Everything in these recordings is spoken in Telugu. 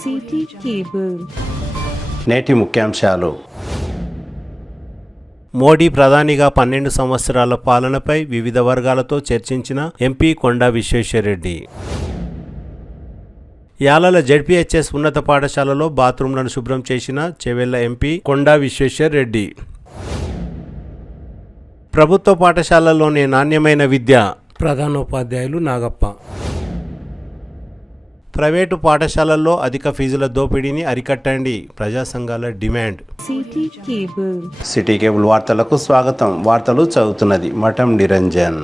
City cable. నేటి ముఖ్యాంశాలు. మోడీ ప్రధానిగా 12 సంవత్సరాల పాలనపై వివిధ వర్గాలతో చర్చించిన ఎంపీ కొండా విశ్వేశ్వరరెడ్డి. యాలల జెడ్పీహెచ్ఎస్ ఉన్నత పాఠశాలలో బాత్రూంలను శుభ్రం చేసిన చెవెళ్ల ఎంపీ కొండా విశ్వేశ్వరరెడ్డి. ప్రభుత్వ పాఠశాలల్లోనే నాణ్యమైన విద్య, ప్రధానోపాధ్యాయులు నాగప్ప. ప్రైవేటు పాఠశాలల్లో అధిక ఫీజుల దోపిడీని అరికట్టండి, ప్రజా సంఘాల డిమాండ్. సిటీ కేబుల్ వార్తలకు స్వాగతం. వార్తలు చదువుతున్నది మఠం నిరంజన్.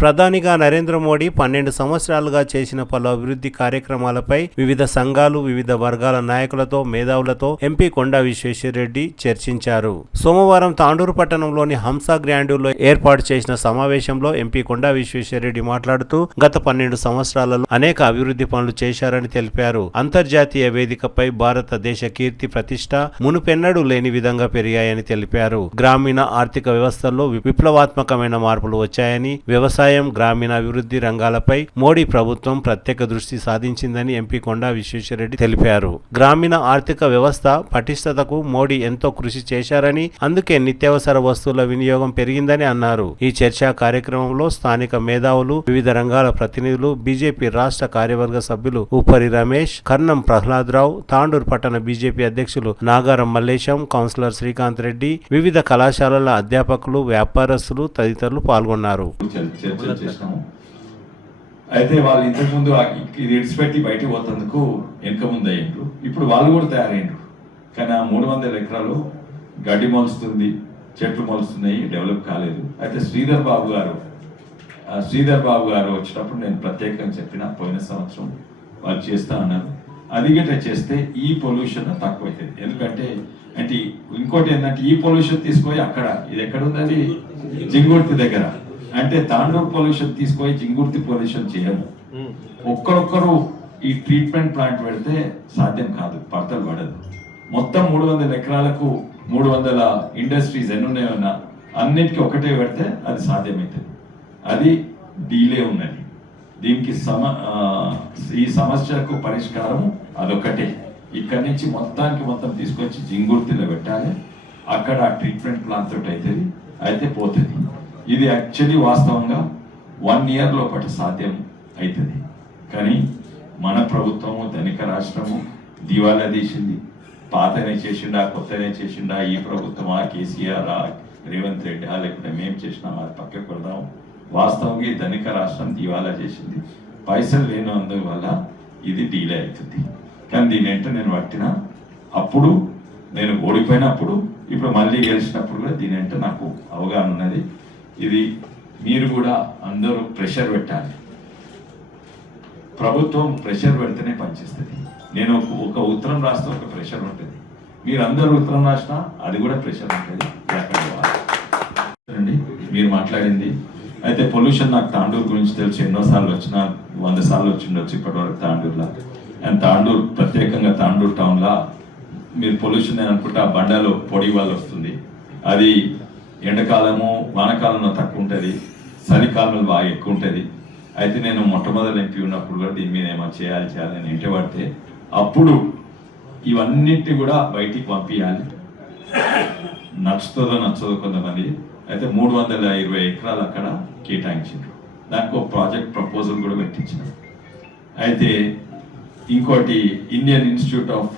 ప్రధానిగా నరేంద్ర మోడీ 12 సంవత్సరాలుగా చేసిన పలు అభివృద్ధి కార్యక్రమాలపై వివిధ సంఘాలు, వివిధ వర్గాల నాయకులతో, మేధావులతో ఎంపీ కొండా విశ్వేశ్వరరెడ్డి చర్చించారు. సోమవారం తాండూరు పట్టణంలోని హంసా గ్రాండ్లో ఏర్పాటు చేసిన సమావేశంలో ఎంపీ కొండా విశ్వేశ్వరరెడ్డి మాట్లాడుతూ గత 12 సంవత్సరాలలో అనేక అభివృద్ధి పనులు చేశారని తెలిపారు. అంతర్జాతీయ వేదికపై భారతదేశ కీర్తి ప్రతిష్ట మునుపెన్నడూ లేని విధంగా పెరిగాయని తెలిపారు. గ్రామీణ ఆర్థిక వ్యవస్థల్లో విప్లవాత్మకమైన మార్పులు వచ్చాయని, వ్యవసాయం, గ్రామీణాభివృద్ధి రంగాలపై మోడీ ప్రభుత్వం ప్రత్యేక దృష్టి సాధించిందని ఎంపీ కొండా విశ్వేశ్వరరెడ్డి తెలిపారు. గ్రామీణ ఆర్థిక వ్యవస్థ పటిష్టతకు మోడీ ఎంతో కృషి చేశారని, అందుకే నిత్యావసర వస్తువుల వినియోగం పెరిగిందని అన్నారు. ఈ చర్చా కార్యక్రమంలో స్థానిక మేధావులు, వివిధ రంగాల ప్రతినిధులు, బీజేపీ రాష్ట్ర కార్యవర్గ సభ్యులు ఉప్పరి రమేష్, కర్ణం ప్రహ్లాదరావు, తాండూరు పట్టణ బీజేపీ అధ్యక్షులు నాగారం మల్లేశం, కౌన్సిలర్ శ్రీకాంత్ రెడ్డి, వివిధ కళాశాలల అధ్యాపకులు, వ్యాపారస్తులు తదితరులు పాల్గొన్నారు. చేసినాము. అయితే వాళ్ళు ఇంతకుముందు ఇది ఇడిచిపెట్టి బయటకు పోతందుకు వెనక ముందు అయ్యిండ్రు. ఇప్పుడు వాళ్ళు కూడా తయారైండ్రు. కానీ ఆ 300 ఎకరాలు గడ్డి మొలుస్తుంది, చెట్లు మొలుస్తున్నాయి, డెవలప్ కాలేదు. అయితే శ్రీధర్ బాబు గారు వచ్చినప్పుడు నేను ప్రత్యేకంగా చెప్పిన, పోయిన సంవత్సరం వాళ్ళు చేస్తా అన్నారు. అది గిట్లా చేస్తే ఈ పొల్యూషన్ తక్కువైతుంది. ఎందుకంటే ఇంకోటి ఏంటంటే ఈ పొల్యూషన్ తీసుకొని అక్కడ, ఇది ఎక్కడ ఉంది, అది జింగుర్తి దగ్గర. అంటే తాండూరు పొల్యూషన్ తీసుకొని జింగుర్తి పొల్యూషన్ చేయము. ఒక్కరొక్కరు ఈ ట్రీట్మెంట్ ప్లాంట్ పెడితే సాధ్యం కాదు, పడతలు పడదు. మొత్తం 300 ఎకరాలకు 300 ఇండస్ట్రీస్ ఎన్నున్నాయన్నా అన్నిటికీ ఒకటే పెడితే అది సాధ్యమవుతుంది. అది డీలే ఉన్నది. దీనికి ఈ సమస్యకు పరిష్కారం అదొకటే. ఇక్కడి నుంచి మొత్తం తీసుకొచ్చి జింగుర్తిలో పెట్టాలి. అక్కడ ట్రీట్మెంట్ ప్లాంట్ తోటి అయితే పోతుంది. ఇది యాక్చువల్లీ వాస్తవంగా 1 year లోపల సాధ్యం అవుతుంది. కానీ మన ప్రభుత్వము, ధనిక రాష్ట్రము దివాలా తీసింది. పాతనే చేసిండా, కొత్తనే చేసిండా, ఈ ప్రభుత్వమా, కేసీఆర్, రేవంత్ రెడ్డి, లేకపోతే మేము చేసినాం, అది పక్కకు పెడదాం. వాస్తవంగా ఈ ధనిక రాష్ట్రం దివాలా చేసింది. పైసలు లేనందువల్ల ఇది డీలే అవుతుంది. కానీ దీని వెంట నేను పట్టిన అప్పుడు, నేను ఓడిపోయినప్పుడు, ఇప్పుడు మళ్ళీ గెలిచినప్పుడు కూడా దీని వెంట నాకు అవగాహన ఉన్నది. ఇది మీరు కూడా అందరూ ప్రెషర్ పెట్టాలి. ప్రభుత్వం ప్రెషర్ పెడితేనే పనిచేస్తుంది. నేను ఒక ఉత్తరం రాస్తే ఒక ప్రెషర్ ఉంటుంది. మీరు అందరూ ఉత్తరం రాసినా అది కూడా ప్రెషర్ ఉంటుంది. మీరు మాట్లాడింది అయితే పొల్యూషన్, నాకు తాండూరు గురించి తెలుసు. ఎన్నోసార్లు వచ్చినా, 100 సార్లు వచ్చిండొచ్చు ఇప్పటివరకు తాండూరులో. అండ్ తాండూరు, ప్రత్యేకంగా తాండూరు టౌన్లో మీరు పొల్యూషన్ అని అనుకుంటే ఆ బండలో పొడి వల్ల వస్తుంది. అది ఎండాకాలము, వానకాలంలో తక్కువ ఉంటుంది, చలికాలంలో బాగా ఎక్కువ ఉంటుంది. అయితే నేను మొట్టమొదటి ఎంపీ ఉన్నప్పుడు కూడా దీని మీద ఏమైనా చేయాలని ఇంటి పడితే అప్పుడు ఇవన్నింటినీ కూడా బయటికి పంపించాలి. నచ్చదో కొంతమంది. అయితే 320 ఎకరాలు అక్కడ కేటాయించారు. దానికి ఒక ప్రాజెక్ట్ ప్రపోజల్ కూడా పెట్టించారు. అయితే ఇంకోటి Indian institute of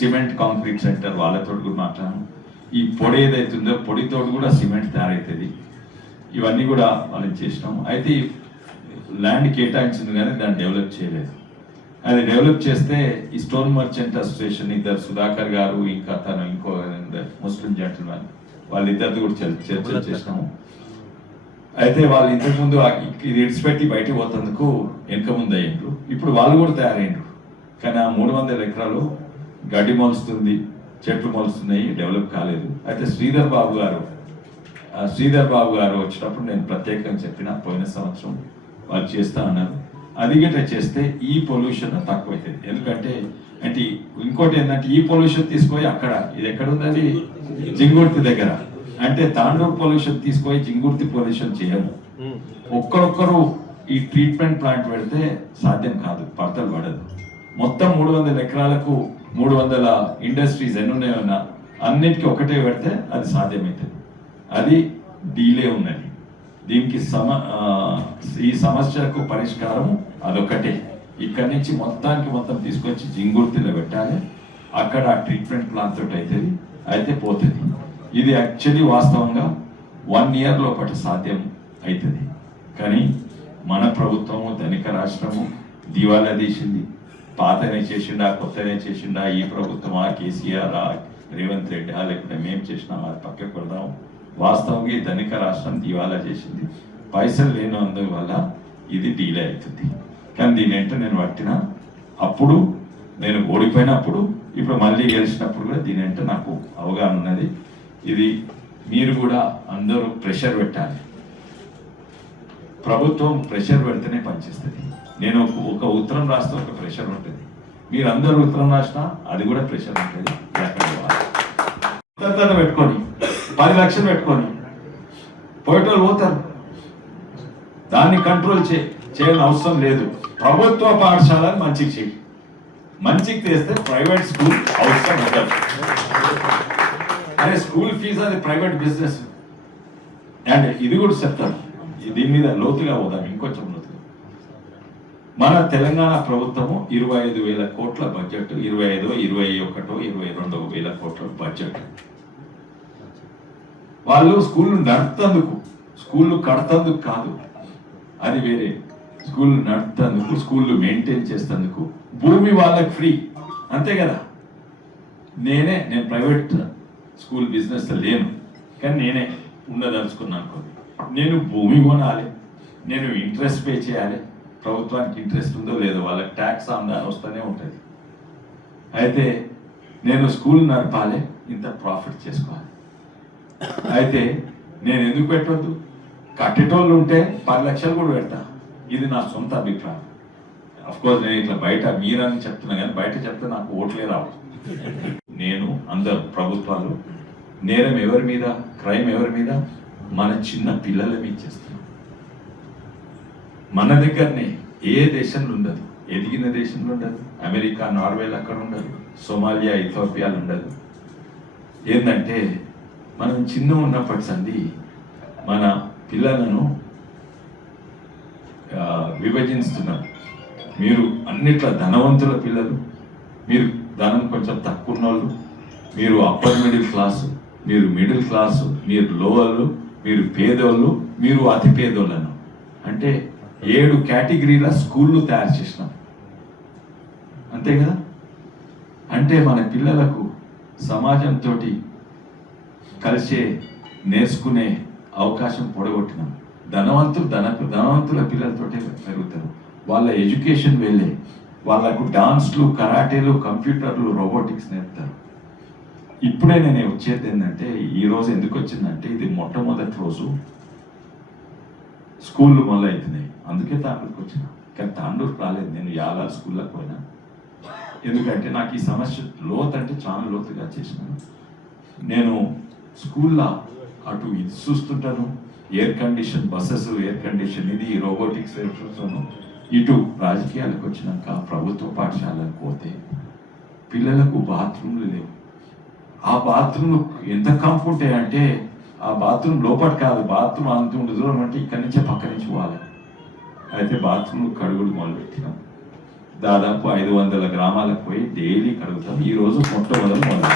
cement concrete centre వాళ్ళతో కూడా మాట్లాడాను. ఈ పొడి ఏదైతుందో పొడితో కూడా సిమెంట్ తయారవుతుంది. ఇవన్నీ కూడా వాళ్ళకి చేసినాము. అయితే ల్యాండ్ కేటాయించింది కానీ దాన్ని డెవలప్ చేయలేదు. అది డెవలప్ చేస్తే ఈ స్టోన్ మర్చెంట్ అసోసియేషన్ ఇద్దరు, సుధాకర్ గారు, ఇంకా తను ఇంకో ముస్లిం జెంటిల్మెన్, వాళ్ళిద్దరిది కూడా చర్చలు చేసినాము. అయితే వాళ్ళు ఇంతకుముందు ఇది ఇడిచిపెట్టి బయటకు పోతందుకు వెనక ముందు అయ్యిండ్రు. ఇప్పుడు వాళ్ళు కూడా తయారైండ్రు. కానీ ఆ 300 ఎకరాలు గడ్డి మొలుస్తుంది, చెట్లు మొలుస్తున్నాయి, డెవలప్ కాలేదు. అయితే శ్రీధర్ బాబు గారు వచ్చినప్పుడు నేను ప్రత్యేకంగా చెప్పిన, పోయిన సంవత్సరం వాళ్ళు చేస్తా అన్నారు. అది గిట్లా చేస్తే ఈ పొల్యూషన్ తక్కువైతుంది. ఎందుకంటే ఇంకోటి ఏంటంటే ఈ పొల్యూషన్ తీసుకొని అక్కడ, ఇది ఎక్కడ ఉంది, అది జింగుర్తి దగ్గర. అంటే తాండూరు పొల్యూషన్ తీసుకొని జింగుర్తి పొల్యూషన్ చేయము. ఒక్కరొక్కరు ఈ ట్రీట్మెంట్ ప్లాంట్ పెడితే సాధ్యం కాదు, పడతలు పడదు. మొత్తం 300 ఎకరాలకు 300 ఇండస్ట్రీస్ ఎన్ని ఉన్నాయన్నా అన్నిటికీ ఒకటే పెడితే అది సాధ్యమవుతుంది. అది డీలే ఉన్నది. దీనికి ఈ సమస్యకు పరిష్కారం అదొకటే. ఇక్కడి నుంచి మొత్తం తీసుకొచ్చి జింగుర్తిలో పెట్టాలి. అక్కడ ట్రీట్మెంట్ ప్లాంట్ తోటి అయితే పోతుంది. ఇది యాక్చువల్లీ వాస్తవంగా 1 year లోపల సాధ్యం అవుతుంది. కానీ మన ప్రభుత్వము ధనిక రాష్ట్రము దివాలా తీసింది. పాతనే చేసిండా కొత్తనే చేసిండా, ఈ ప్రభుత్వమా కేసీఆర్ రేవంత్ రెడ్డి లేకపోతే మేము చేసినా అది పక్కకు పెడదాం. వాస్తవంగా ఈ ధనిక రాష్ట్రం దివాలా చేసింది. పైసలు లేనందువల్ల ఇది డీలే అవుతుంది. కానీ దీని ఏంటో నేను పట్టిన అప్పుడు నేను ఓడిపోయినప్పుడు ఇప్పుడు మళ్ళీ గెలిచినప్పుడు కూడా దీని ఏంటో నాకు అవగాహన ఉన్నది. ఇది మీరు కూడా అందరూ ప్రెషర్ పెట్టాలి. ప్రభుత్వం ప్రెషర్ పెడితేనే పనిచేస్తుంది. నేను ఒక ఉత్తరం రాస్తే ఒక ప్రెషర్ ఉంటుంది. మీరు అందరూ ఉత్తరం రాసినా అది కూడా ప్రెషర్ ఉంటుంది. పెట్టుకొని 10 లక్షలు పెట్టుకొని పోయేటోళ్ళు పోతారు. దాన్ని కంట్రోల్ చేయని అవసరం లేదు. ప్రభుత్వ పాఠశాలను మంచికి చేయి. మంచికి తెస్తే ప్రైవేట్ స్కూల్ అవసరం ఉండదు. అదే స్కూల్ ఫీజు అది ప్రైవేట్ బిజినెస్. అండ్ ఇది కూడా చెప్తారు. దీని మీద లోతుగా పోదాం, ఇంకొంచెం లోతుగా. మన తెలంగాణ ప్రభుత్వము 25,000 కోట్ల బడ్జెట్, 25, 21, 22,000 కోట్ల బడ్జెట్. వాళ్ళు స్కూళ్ళు నడుపుతందుకు, స్కూళ్ళు కడతందుకు కాదు, అది వేరే. స్కూళ్ళు నడుపుతందుకు, స్కూళ్ళు మెయింటైన్ చేసేందుకు భూమి వాళ్ళకి ఫ్రీ, అంతే కదా. నేను ప్రైవేట్ స్కూల్ బిజినెస్ లేను, కానీ నేనే ఉండదలుచుకున్నాను. నేను భూమి కొనాలి, నేను ఇంట్రెస్ట్ పే చేయాలి. ప్రభుత్వానికి ఇంట్రెస్ట్ ఉందో లేదో వాళ్ళకి ట్యాక్స్ వస్తూనే ఉంటుంది. అయితే నేను స్కూల్ నడపాలి, ఇంత ప్రాఫిట్ చేసుకోవాలి. అయితే నేను ఎందుకు పెట్టవద్దు? కట్టేటోళ్ళు ఉంటే 10 లక్షలు కూడా పెడతా. ఇది నా సొంత అభిప్రాయం. అఫ్కోర్స్ నేను ఇట్లా బయట మీరని చెప్తున్నా, కానీ బయట చెప్తే నాకు ఓట్లే రావు. నేను అందరు ప్రభుత్వాలు నేరం ఎవరి మీద, క్రైమ్ ఎవరి మీద? మన చిన్న పిల్లల మీద చేస్తున్నాం. మన దగ్గరనే ఏ దేశంలో ఉండదు, ఎదిగిన దేశంలో ఉండదు. అమెరికా, నార్వేలు అక్కడ ఉండదు, సోమాలియా, ఇథియోపియాలు ఉండదు. ఏంటంటే మనం చిన్న ఉన్నప్పటి సంది మన పిల్లలను విభజిస్తున్నారు. మీరు అన్నిట్లా ధనవంతుల పిల్లలు, మీరు ధనం కొంచెం తక్కువ ఉన్నోళ్ళు, మీరు అప్పర్ మిడిల్ క్లాసు, మీరు మిడిల్ క్లాసు, మీరు లోవర్లు, మీరు పేదోళ్ళు, మీరు అతి పేదోళ్ళను. అంటే 7 కేటగిరీల స్కూళ్ళు తయారు చేసినాం, అంతే కదా. అంటే మన పిల్లలకు సమాజంతో కలిసే నేర్చుకునే అవకాశం పొడగొట్టినాం. ధనవంతుల పిల్లలతోటే పెరుగుతారు. వాళ్ళ ఎడ్యుకేషన్ వెళ్ళే వాళ్ళకు డాన్స్లు, కరాటేలు, కంప్యూటర్లు, రోబోటిక్స్ నేర్పుతారు. ఇప్పుడే నేను వచ్చేది ఏంటంటే, ఈరోజు ఎందుకు వచ్చిందంటే ఇది మొట్టమొదటి రోజు స్కూళ్ళు మొదలవుతున్నాయి, అందుకే తాండూరుకి వచ్చిన. కానీ తాండూరుకు రాలేదు, నేను యాలా స్కూల్లోకి పోయినా. ఎందుకంటే నాకు ఈ సమస్య లోతు అంటే చాలా లోతుగా చేసినాను. నేను స్కూల్లో అటు ఇది చూస్తుంటాను, air condition buses, air condition ఇది, రోబోటిక్స్ చూస్తాను. ఇటు రాజకీయాలకు వచ్చినాక ప్రభుత్వ పాఠశాలకు పోతే పిల్లలకు బాత్రూమ్లు లేవు. ఆ బాత్రూమ్లు ఎంత కంపు ఉంటాయంటే, ఆ బాత్రూమ్ లోపల కాదు, బాత్రూమ్ అంత ఉండి దూరం అంటే ఇక్కడి నుంచే పక్క నుంచి పోవాలి. అయితే బాత్రూమ్ కడుగుడు మొదలుపెట్టినాం. దాదాపు 500 గ్రామాలకు పోయి డైలీ కడుగుతాం. ఈరోజు మొట్టమొదటి మొదలు.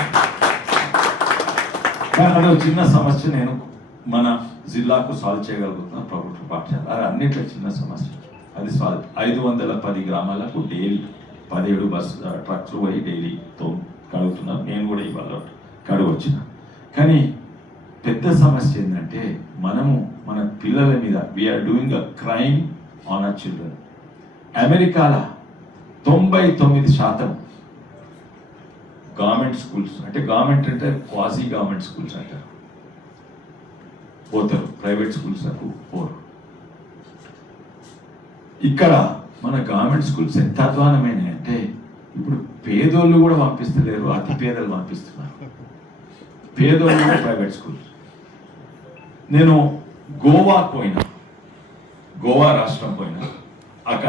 కానీ అదో చిన్న సమస్య నేను మన జిల్లాకు సాల్వ్ చేయగలుగుతున్నాను. ప్రభుత్వ పాఠశాల అది అన్నిట్లో చిన్న సమస్య, అది సాల్వ్. 510 గ్రామాలకు డైలీ 17 బస్సు ట్రక్స్ పోయి డైలీతో కడుగుతున్నాను. నేను కూడా ఇవాళ కడుగు వచ్చిన. కానీ పెద్ద సమస్య ఏంటంటే, మనము మన పిల్లల మీద we are doing a crime on our children. అమెరికాలో 99% గవర్నమెంట్ స్కూల్స్, అంటే గవర్నమెంట్ అంటే క్వాజీ గవర్నమెంట్ స్కూల్స్ అంటారు, పోతారు, ప్రైవేట్ స్కూల్స్లకు పోరు. ఇక్కడ మన గవర్నమెంట్ స్కూల్స్ ఎంత అధ్వానమైనాయి అంటే, ఇప్పుడు పేదోళ్ళు కూడా పంపిస్తలేరు, అతి పేదలు పంపిస్తున్నారు. పేదోళ్ళు కూడా ప్రైవేట్ స్కూల్స్. నేను గోవాకు పోయినా, గోవా రాష్ట్రం పోయినా,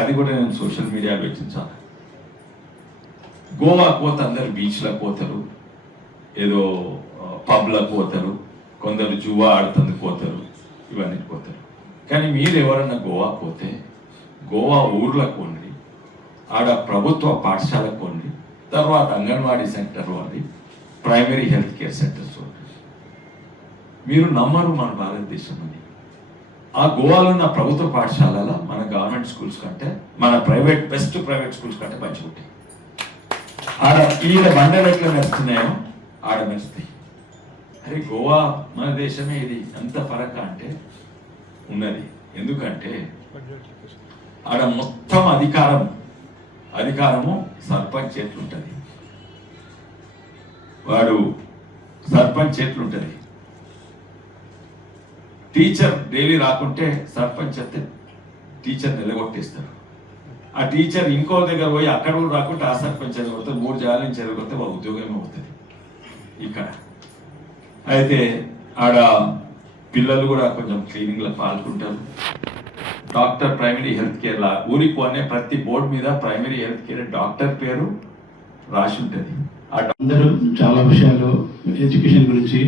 అది కూడా నేను సోషల్ మీడియాలో వెచ్చించాను. గోవాకు పోతే అందరు బీచ్లకు పోతారు, ఏదో పబ్లకు పోతారు, కొందరు జువా ఆడుతందుకు పోతారు, ఇవన్నీ పోతారు. కానీ మీరు ఎవరన్నా గోవా పోతే గోవా ఊర్లకు పోండి, ఆడ ప్రభుత్వ పాఠశాలకు పోండి, తర్వాత అంగన్వాడీ సెంటర్ వాళ్ళది, ప్రైమరీ హెల్త్ కేర్ సెంటర్స్ వాళ్ళు. మీరు నమ్మరు మన భారతదేశం అని. ఆ గోవాలో ఉన్న ప్రభుత్వ పాఠశాలలో మన గవర్నమెంట్ స్కూల్స్ కంటే, మన బెస్ట్ ప్రైవేట్ స్కూల్స్ కంటే మంచిగా ఉంటాయి. ఆడ ఈడ బండలు ఎట్లా మెరుస్తున్నాయో ఆడ మెరుస్తాయి. అరే గోవా మన దేశమే, ఇది ఎంత ఫరక్ అంటే ఉన్నది. ఎందుకంటే ఆడ మొత్తం అధికారము సర్పంచ్ చేతులుంటది. వాడు సర్పంచ్ చేతులుంటది. టీచర్ డైలీ రాకుంటే సర్పంచ్ అయితే టీచర్ నిలగొట్టేస్తారు. ఆ టీచర్ ఇంకో దగ్గర పోయి అక్కడ కూడా రాకుంటే ఆ సర్పంచ్ ఎదగొడతారు. 3 జాగాల నుంచి ఎదగొడితే వాళ్ళ ఉద్యోగమే అవుతుంది ఇక్కడ. అయితే ఆడ పిల్లలు కూడా కొంచెం క్లీనింగ్లో పాల్గొంటారు. డాక్టర్ ప్రైమరీ హెల్త్ కేర్ లా ఊరికి పోనే ప్రతి బోర్డు మీద ప్రైమరీ హెల్త్ కేర్ డాక్టర్ పేరు రాసి ఉంటుంది. అందరూ చాలా విషయాలు ఎడ్యుకేషన్ గురించి,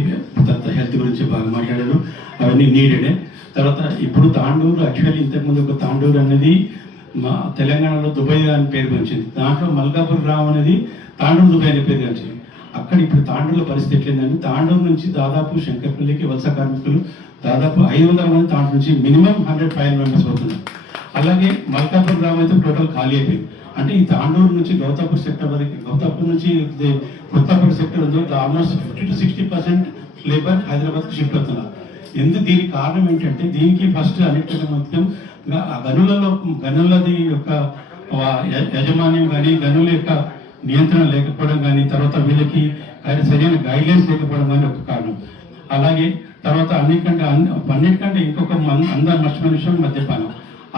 తర్వాత హెల్త్ గురించి బాగా మాట్లాడారు. అవన్నీ నీడెడే. తర్వాత ఇప్పుడు తాండూరు, యాక్చువల్లీ ఇంతకుముందు ఒక తాండూరు అనేది మా తెలంగాణలో దుబాయ్ అని పేరు వచ్చింది. దాంట్లో మల్కాపూర్ గ్రామం అనేది తాండూరు దుబాయ్ అనే పేరు వచ్చింది. అక్కడ ఇప్పుడు తాండూరులో పరిస్థితి ఎట్లేందంటే, తాండూరు నుంచి దాదాపు శంకర్పల్లికి వలస కార్మికులు దాదాపు 500 మంది తాండూరు నుంచి మినిమం 105 మెంబర్స్ అవుతున్నారు. అలాగే మల్కాపూర్ గ్రామం అయితే టోటల్ ఖాళీ అయిపోయింది. అంటే ఈ తాండూరు నుంచి గౌతాపూర్ సెక్టర్ వరకు, గౌతాపూర్ నుంచి కొత్తపూర్ సెక్టర్ ఉందో ఆల్మోస్ట్ 50 to 60% లేబర్ హైదరాబాద్కి షిఫ్ట్ అవుతున్నారు. దీనికి కారణం ఏంటంటే, దీనికి ఫస్ట్ అన్నిటికన్నా మొత్తం గనులది యొక్క యాజమాన్యం కానీ, గనుల యొక్క నియంత్రణ లేకపోవడం కానీ, తర్వాత వీళ్ళకి సరైన గైడ్లైన్స్ లేకపోవడం కానీ ఒక కారణం. అలాగే తర్వాత అన్నిటికంటే ఇంకొక అందరూ మర్చిపోయిన విషయం మద్యపానం.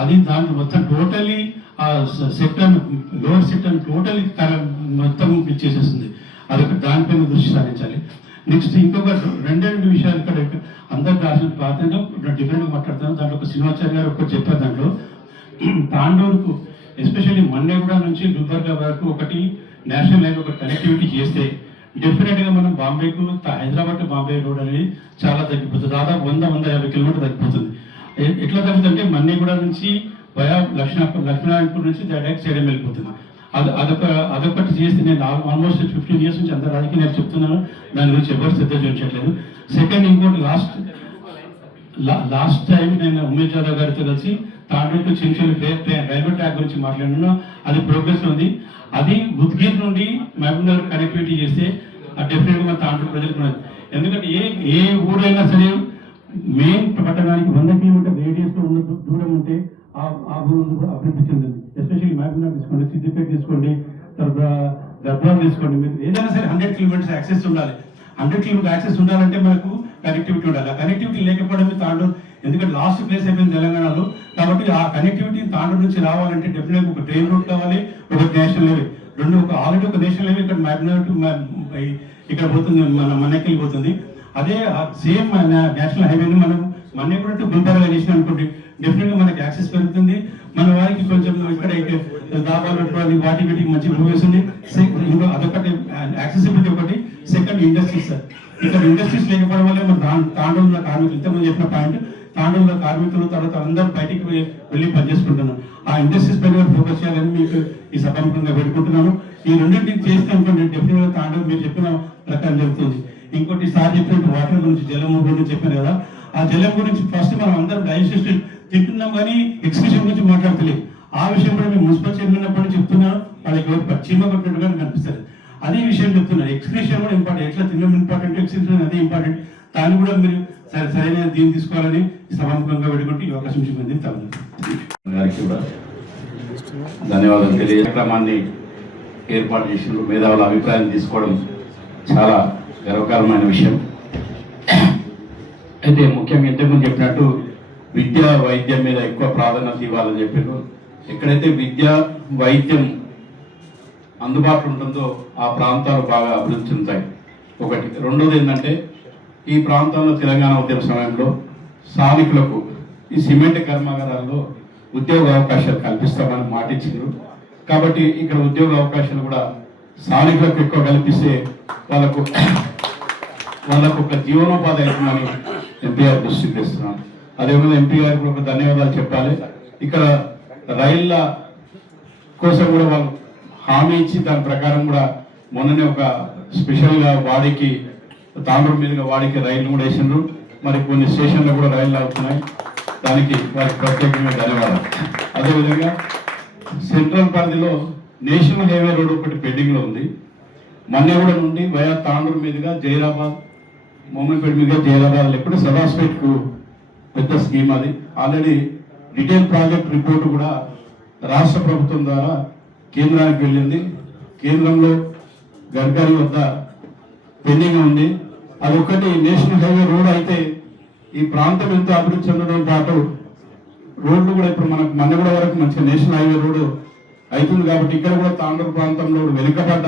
అది దాంట్లో మొత్తం టోటలీ ఆ సెక్టర్, లోవర్ సెక్టర్ టోటలీ మొత్తం ఇచ్చేసేస్తుంది. అదొక దానిపైన దృష్టి సారించాలి. నెక్స్ట్ ఇంకొక రెండు విషయాలు ఇక్కడ అందరు రాసిన పాత్రగా డిఫరెంట్గా మాట్లాడతాను. దాంట్లో ఒక శ్రీనివాచార్య గారు ఒకటి చెప్పారు. దాంట్లో తాండూరుకు ఎస్పెషల్లీ మన్నెగూడ నుంచి గుల్బర్గా వరకు ఒకటి నేషనల్ హైవే ఒక కనెక్టివిటీ చేస్తే డెఫినెట్గా మనం బాంబేకు, హైదరాబాద్ టు బాంబే రోడ్ అనేది చాలా తగ్గిపోతుంది. దాదాపు 100-150 కిలోమీటర్ తగ్గిపోతుంది. ఎట్లా తగ్గుతుందంటే, మన్నెగూడ నుంచి వయా లక్ష్మీనారాయణపూర్ నుంచి డైరెక్ట్ చేయడం వెళ్ళిపోతుంది. అదొకటి చేస్తే, నేను ఆల్మోస్ట్ 15 years నుంచి అందరూ రాజకీయ నేను చెప్తున్నాను, దాని గురించి ఎవరు శ్రద్ధ చూపించట్లేదు. సెకండ్ ఇంకోటి, లాస్ట్ టైం నేను ఉమేష్ యాదవ్ గారితో కలిసి Tandur to Chincholi railway track గురించి మాట్లాడినా, అది ప్రోగ్రెస్ ఉంది. అది ఉద్గిర్ నుండి మహబూబ్నగర్ కనెక్టివిటీ చేస్తే డెఫినెట్గా మన తాండూరు ప్రజలకు ఉన్నది. ఎందుకంటే ఏ ఊరైనా సరే మెయిన్ పట్టణానికి 100 కిలోమీటర్ రేడియస్లో ఉన్న దూరం ఉంటే ఆ ఊరు అభివృద్ధి చెందింది. ఎస్పెషల్లీ మహబూబ్నగర్ తీసుకోండి, సిద్దిపేట తీసుకోండి, తర్వాత గద్వాల్ తీసుకోండి. మీరు ఏదైనా సరే 100 కిలోమీటర్స్ యాక్సెస్ ఉండాలి. 100 కిలోమీటర్ యాక్సెస్ ఉండాలంటే మనకు కనెక్టివిటీ ఉండాలి. ఆ కనెక్టివిటీ లేకపోవడమే తాండూరు, ఎందుకంటే లాస్ట్ ప్లేస్ అయిపోయింది తెలంగాణలో. కాబట్టి ఆ కనెక్టివిటీ తాండూరు నుంచి రావాలంటే డెఫినెట్గా ఒక ట్రైన్ రూట్ కావాలి, ఒక నేషనల్ హైవే, ఆల్రెడీ ఒక నేషనల్ హైవే ఇక్కడ మహబూబ్నగర్ టు ఇక్కడ పోతుంది, మన్నెకి పోతుంది. అదే సేమ్ నేషనల్ హైవేని మనం మన్నెగూడ టు గుల్బర్గా చేసిన అనుకోండి, డెఫినెట్గా మనకి యాక్సెస్ పెరుగుతుంది. మన వారికి కొంచెం ఇక్కడ దాబాలు పెట్టుకోవాలి, వాటి వీటికి మంచి మూవీస్ ఉంది. ఇంకా అదొకటి యాక్సెసిబిలిటీ ఒకటి. సెకండ్ ఇండస్ట్రీస్ సార్, ఇక్కడ ఇండస్ట్రీస్ లేకపోవడం వల్ల మన తాండూరులో కార్మికులు, ఇంతకుముందు చెప్పిన పాయింట్, తాండూరులో కార్మికులు తర్వాత అందరూ బయటికి వెళ్ళి పనిచేసుకుంటున్నాను. ఆ ఇండస్ట్రీస్ పైన ఫోకస్ చేయాలని మీకు ఈ సభాముఖంగా పెట్టుకుంటున్నాను. ఈ రెండింటిని చేస్తే అనుకోండి డెఫినెట్గా తాండూరు మీరు చెప్పిన ప్రకారం జరుగుతుంది. ఇంకోటి సార్ చెప్పినట్టు వాటర్ గురించి, జలం గురించి చెప్పాను కదా, ఆ జలం గురించి ఫస్ట్ మనం అందరం డైజెస్ట్ తింటున్నాం కానీ ఎక్స్క్రీషన్ గురించి మాట్లాడతలేదు. ఆ విషయం కూడా మేము మున్సిపల్ చైర్మన్ అప్పటి చెప్తున్నాను, వాళ్ళకి చీమ కొట్టినట్టుగా కనిపిస్తుంది. అదే విషయం చెప్తున్నాను, ఎక్స్క్రీషన్ కూడా ఇంపార్టెంట్. ఎట్లా తినడం ఇంపార్టెంట్, ఎక్స్క్రీషన్ అదే ఇంపార్టెంట్. దాన్ని కూడా మీరు సరైన దీన్ని తీసుకోవాలని సభాముఖంగా పెట్టుకుంటే ఈ అవకాశం చూపింది. గారికి కూడా ధన్యవాదాలు కార్యక్రమాన్ని ఏర్పాటు చేసిన మేధావుల అభిప్రాయం తీసుకోవడం చాలా గర్వకారమైన విషయం. అయితే ముఖ్యంగా ఇంతకుముందు చెప్పినట్టు విద్య వైద్యం మీద ఎక్కువ ప్రాధాన్యత ఇవ్వాలని చెప్పారు. ఎక్కడైతే విద్య వైద్యం అందుబాటులో ఉంటుందో ఆ ప్రాంతాలు బాగా అభివృద్ధి చెందుతాయి. ఒకటి. రెండోది ఏంటంటే, ఈ ప్రాంతంలో తెలంగాణ ఉద్యమ సమయంలో స్థానికులకు ఈ సిమెంట్ కర్మాగారాల్లో ఉద్యోగ అవకాశాలు కల్పిస్తామని మాట ఇచ్చిండ్రు. కాబట్టి ఇక్కడ ఉద్యోగ అవకాశాలు కూడా స్థానికులకు ఎక్కువ కల్పిస్తే వాళ్ళకు ఒక జీవనోపాధి అవుతుందని ఎంపీ గారి దృష్టికి తెస్తున్నాను. అదేవిధంగా ఎంపీ గారికి కూడా ఒక ధన్యవాదాలు చెప్పాలి. ఇక్కడ రైళ్ల కోసం కూడా వాళ్ళు హామీ ఇచ్చి దాని ప్రకారం కూడా మొన్ననే ఒక స్పెషల్గా వాడికి తాండూరు మీదుగా వాడికి రైళ్లు కూడా వేసిండ్రు. మరి కొన్ని స్టేషన్లు కూడా రైళ్లు అవుతున్నాయి. దానికి వారికి ప్రత్యేకంగా ధన్యవాదాలు. అదేవిధంగా సెంట్రల్ పరిధిలో నేషనల్ హైవే రోడ్ ఒకటి పెండింగ్లో ఉంది. మన్నేగూడ నుండి వయా తాండూరు మీదుగా జైరాబాద్, మోమన్పేట మీదుగా జైరాబాద్ ఎప్పుడు సదాస్పేట్కు పెద్ద స్కీమ్ అది. ఆల్రెడీ డీటెయిల్ ప్రాజెక్ట్ రిపోర్ట్ కూడా రాష్ట్ర ప్రభుత్వం ద్వారా కేంద్రానికి వెళ్ళింది. కేంద్రంలో గడ్కరీ వద్ద పెండింగ్ ఉంది. అది ఒకటి నేషనల్ హైవే రోడ్ అయితే ఈ ప్రాంతం ఎంతో అభివృద్ధి చెందడం పాటు రోడ్లు కూడా ఇప్పుడు మనకు మన్నగూడ వరకు మంచిగా నేషనల్ హైవే రోడ్ అవుతుంది. కాబట్టి ఇక్కడ కూడా తాండూరు ప్రాంతంలో వెనుకబడ్డ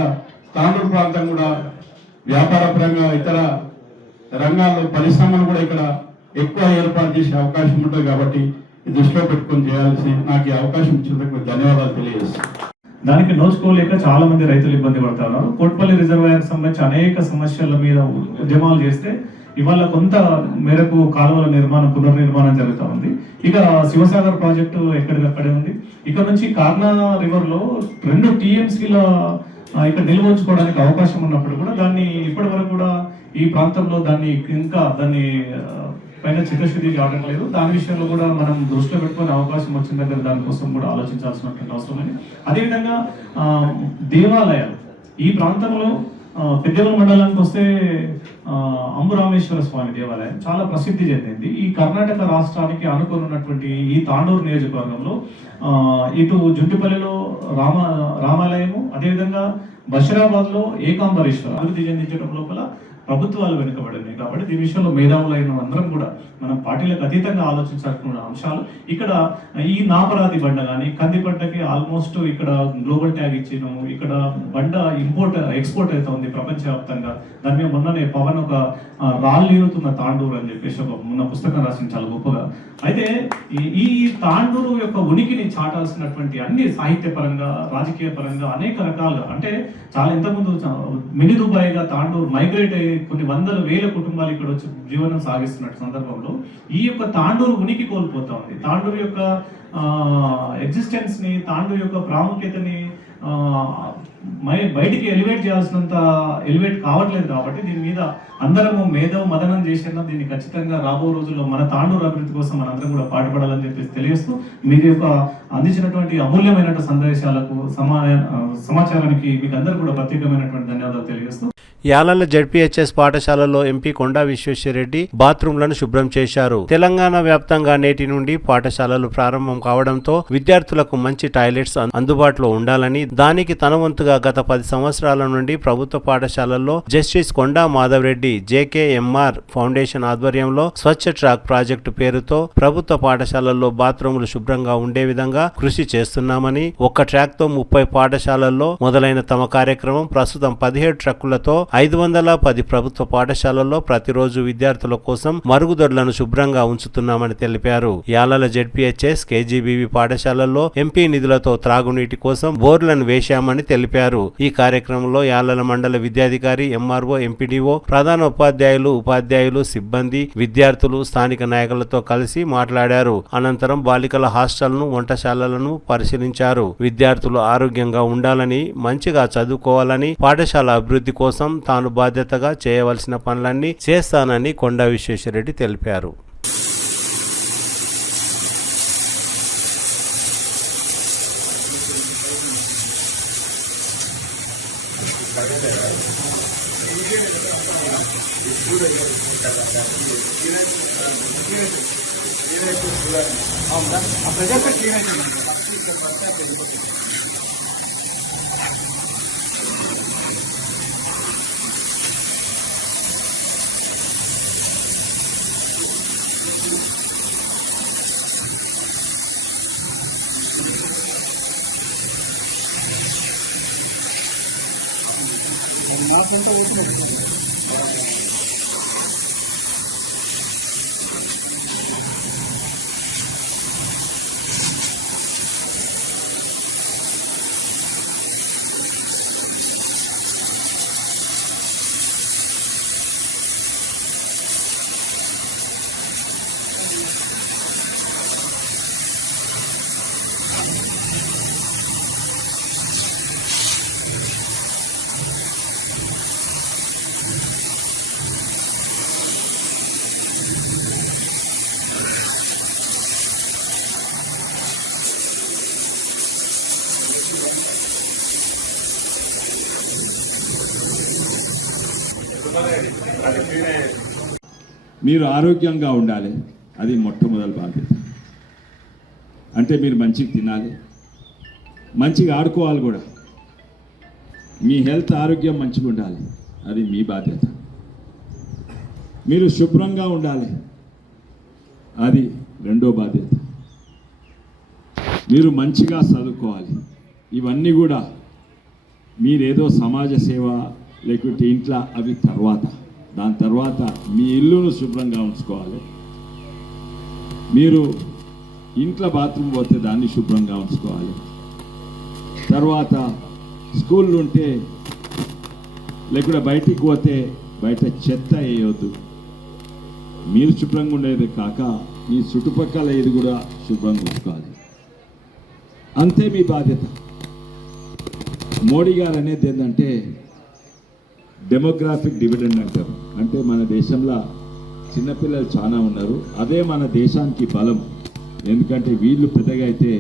తాండూరు ప్రాంతం కూడా వ్యాపార పరంగా ఇతర రంగాల్లో పరిశ్రమలు కూడా ఇక్కడ ఎక్కువ ఏర్పాటు చేసే అవకాశం ఉంటుంది. కాబట్టి ఈ దృష్టిలో పెట్టుకొని చేయాల్సి నాకు ఈ అవకాశం ఇచ్చినందుకు ధన్యవాదాలు తెలియజేస్తాను. దానికి నోచుకోలేక చాలా మంది రైతులు ఇబ్బంది పడుతున్నారు. కోట్పల్లి రిజర్వాయర్ సంబంధించి అనేక సమస్యల మీద ఉద్యమాలు చేస్తే ఇవాళ కొంత మేరకు కాలువల నిర్మాణం పునర్నిర్మాణం జరుగుతూ ఉంది. ఇక శివసాగర్ ప్రాజెక్టు ఎక్కడికక్కడే ఉంది. ఇక్కడ నుంచి కార్నా రివర్ లో 2 TMCల ఇక్కడ నిల్వ ఉంచుకోవడానికి అవకాశం ఉన్నప్పుడు కూడా దాన్ని ఇప్పటి వరకు కూడా ఈ ప్రాంతంలో దాన్ని పైన చిత్తశుద్ధి కావడం లేదు. దాని విషయంలో కూడా మనం దృష్టిలో పెట్టుకునే అవకాశం వచ్చిన దగ్గర దానికోసం కూడా ఆలోచించాల్సినటువంటి అవసరం ఉంది. అదేవిధంగా దేవాలయాలు ఈ ప్రాంతంలో పెద్దగల్ మండలానికి వస్తే అంబురామేశ్వర స్వామి దేవాలయం చాలా ప్రసిద్ధి చెందింది. ఈ కర్ణాటక రాష్ట్రానికి ఆనుకొని ఉన్నటువంటి ఈ తాండూరు నియోజకవర్గంలో ఇటు జుంటిపల్లిలో రామాలయము, అదేవిధంగా బషీరాబాద్ లో ఏకాంబరేశ్వర అభివృద్ధి చెందించడం లోపల ప్రభుత్వాలు వెనుకబడినాయి. కాబట్టి దీని విషయంలో మేధావులైన అందరం కూడా మనం పార్టీలకు అతీతంగా ఆలోచించాల్సిన అంశాలు. ఇక్కడ ఈ నాపరాతి బండ కానీ కందిపంటకి ఆల్మోస్ట్ ఇక్కడ గ్లోబల్ ట్యాగ్ ఇచ్చినాము. ఇక్కడ బండ ఎక్స్పోర్ట్ అవుతుంది ప్రపంచవ్యాప్తంగా. దాని మీద మొన్ననే పవన్ ఒక రాళ్ళీరుతున్న తాండూరు అని చెప్పేసి ఒక మొన్న పుస్తకం రాసిన చాలా గొప్పగా. అయితే ఈ తాండూరు యొక్క ఉనికిని చాటాల్సినటువంటి అన్ని సాహిత్య పరంగా, రాజకీయ పరంగా అనేక రకాలుగా, అంటే చాలా ఇంతకుముందు మినీ దుబాయ్గా తాండూరు మైగ్రేట్ అయ్యి కొన్ని వందల వేల కుటుంబాలు ఇక్కడ వచ్చి జీవనం సాగిస్తున్న సందర్భంలో ఈ యొక్క తాండూరు ఉనికి కోల్పోతా ఉంది. తాండూరు యొక్క ఎగ్జిస్టెన్స్ ని, తాండూరు యొక్క ప్రాముఖ్యతని బయటికి ఎలివేట్ చేయాల్సినంత ఎలివేట్ కావట్లేదు. కాబట్టి దీని మీద అందరము మేధవ మదనం చేసేలా దీన్ని ఖచ్చితంగా రాబో రోజుల్లో మన తాండూరు అభివృద్ధి కోసం మనందరం కూడా పాటుపడాలని చెప్పేసి తెలియజేస్తూ మీరు యొక్క అందించినటువంటి అమూల్యమైనటువంటి సందేశాలకు సమాచారానికి మీకు అందరూ కూడా ప్రత్యేకమైనటువంటి ధన్యవాదాలు తెలియజేస్తూ యాలల జడ్పీహెచ్ఎస్ పాఠశాలలో ఎంపీ కొండా విశ్వేశ్వరరెడ్డి బాత్రూంలను శుభ్రం చేశారు. తెలంగాణ వ్యాప్తంగా నేటి నుండి పాఠశాలలు ప్రారంభం కావడంతో విద్యార్థులకు మంచి టాయిలెట్స్ అందుబాటులో ఉండాలని, దానికి తన వంతుగా గత 10 సంవత్సరాల నుండి ప్రభుత్వ పాఠశాలల్లో జస్టిస్ కొండా మాధవరెడ్డి JKMR ఫౌండేషన్ ఆధ్వర్యంలో స్వచ్ఛ ట్రాక్ ప్రాజెక్టు పేరుతో ప్రభుత్వ పాఠశాలల్లో బాత్రూములు శుభ్రంగా ఉండే విధంగా కృషి చేస్తున్నామని, ఒక్క ట్రాక్ తో 30 పాఠశాలల్లో మొదలైన తమ కార్యక్రమం ప్రస్తుతం 17 ట్రక్కులతో 510 ప్రభుత్వ పాఠశాలల్లో ప్రతిరోజు విద్యార్థుల కోసం మరుగుదొడ్లను శుభ్రంగా ఉంచుతున్నామని తెలిపారు. యాలల జడ్పీహెచ్ఎస్ KGBV పాఠశాలల్లో ఎంపీ నిధులతో త్రాగునీటి కోసం బోర్లను వేశామని తెలిపారు. ఈ కార్యక్రమంలో యాలల మండల విద్యాధికారి, MRO, MPDO, ప్రధాన ఉపాధ్యాయులు, సిబ్బంది, విద్యార్థులు, స్థానిక నాయకులతో కలిసి మాట్లాడారు. అనంతరం బాలికల హాస్టల్ను, వంటశాలలను పరిశీలించారు. విద్యార్థులు ఆరోగ్యంగా ఉండాలని, మంచిగా చదువుకోవాలని, పాఠశాల అభివృద్ధి కోసం తాను బాధ్యతగా చేయవలసిన పనులన్నీ చేస్తానని కొండా విశ్వేశ్వరరెడ్డి తెలిపారు. మీరు ఆరోగ్యంగా ఉండాలి, అది మొట్టమొదటి బాధ్యత. అంటే మీరు మంచిగా తినాలి, మంచిగా ఆడుకోవాలి కూడా. మీ హెల్త్ ఆరోగ్యం మంచిగా ఉండాలి, అది మీ బాధ్యత. మీరు శుభ్రంగా ఉండాలి, అది రెండో బాధ్యత. మీరు మంచిగా చదువుకోవాలి, ఇవన్నీ కూడా మీరేదో సమాజ సేవ లేకుంటే ఇంట్లో అవి తర్వాత. దాని తర్వాత మీ ఇల్లును శుభ్రంగా ఉంచుకోవాలి. మీరు ఇంట్లో బాత్రూమ్ పోతే దాన్ని శుభ్రంగా ఉంచుకోవాలి. తర్వాత స్కూళ్ళు ఉంటే లేకుంటే బయటికి పోతే బయట చెత్త వేయవద్దు. మీరు శుభ్రంగా ఉండేది కాక మీ చుట్టుపక్కల ఇది కూడా శుభ్రంగా ఉంచుకోవాలి. అంతే మీ బాధ్యత. మోడీ గారు అనేది ఏంటంటే డెమోగ్రాఫిక్ డివిడెండ్ అంటారు. అంటే మన దేశంలో చిన్నపిల్లలు చాలా ఉన్నారు, అదే మన దేశానికి బలం. ఎందుకంటే వీళ్ళు పెద్దగా అయితే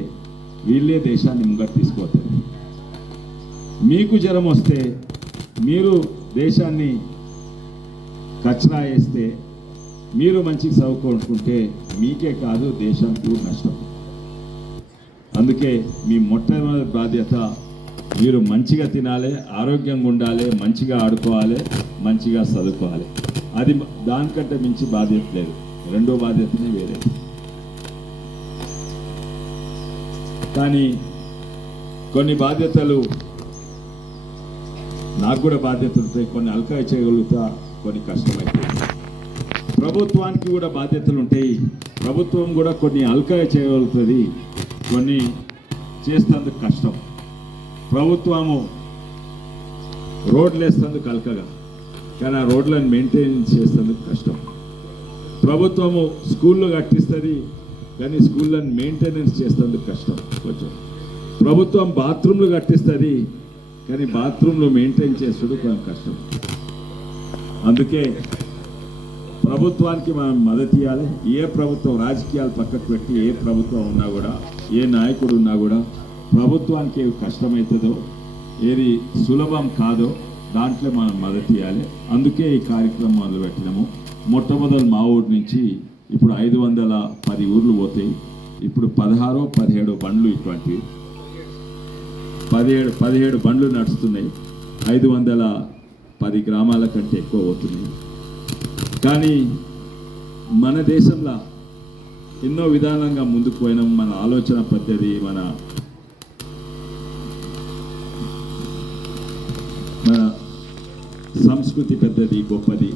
వీళ్ళే దేశాన్ని ముంగట్ తీసుకుపోతారు. మీకు జ్వరం వస్తే మీరు దేశాన్ని కచరా వేస్తే, మీరు మంచిగా చదువుకుంటే మీకే కాదు దేశానికి కూడా నష్టం. అందుకే మీ మొట్టమొదటి బాధ్యత మీరు మంచిగా తినాలి, ఆరోగ్యంగా ఉండాలి, మంచిగా ఆడుకోవాలి, మంచిగా చదువుకోవాలి. అది దానికంటే మించి బాధ్యత లేదు. రెండో బాధ్యతనే వేరే. కానీ కొన్ని బాధ్యతలు నాకు కూడా బాధ్యతలు ఉంటాయి, కొన్ని అల్కా చేయగలుగుతా, కొన్ని కష్టమైపోతాయి. ప్రభుత్వానికి కూడా బాధ్యతలు ఉంటాయి, ప్రభుత్వం కూడా కొన్ని అల్కా చేయగలుగుతుంది, కొన్ని చేసేందుకు కష్టం. ప్రభుత్వము రోడ్లు వేసేందుకు అల్కగా, కానీ ఆ రోడ్లను మెయింటైన్ చేసేందుకు కష్టం. ప్రభుత్వము స్కూళ్ళు కట్టిస్తుంది, కానీ స్కూళ్ళని మెయింటెనెన్స్ చేసేందుకు కష్టం కొంచెం. ప్రభుత్వం బాత్రూమ్లు కట్టిస్తుంది, కానీ బాత్రూమ్లు మెయింటైన్ చేసేందుకు కొంచెం కష్టం. అందుకే ప్రభుత్వానికి మనం మద్దతు ఇవ్వాలి. ఏ ప్రభుత్వం, రాజకీయాలు పక్కకు పెట్టి ఏ ప్రభుత్వం ఉన్నా కూడా, ఏ నాయకుడు ఉన్నా కూడా ప్రభుత్వానికి ఏది కష్టమవుతుందో, ఏది సులభం కాదో దాంట్లో మనం మద్దతు ఇవ్వాలి. అందుకే ఈ కార్యక్రమం మొదలుపెట్టినాము. మొట్టమొదటి మా ఊరు నుంచి ఇప్పుడు 510 ఊర్లు పోతాయి. ఇప్పుడు 16-17 బండ్లు, ఇటువంటివి 17 బండ్లు నడుస్తున్నాయి. 510 గ్రామాల కంటే ఎక్కువ పోతున్నాయి. కానీ మన దేశంలో ఎన్నో విధానంగా ముందుకు పోయినాం. మన ఆలోచన పద్ధతి, మన సంస్కృతి పెద్దది, గొప్పది.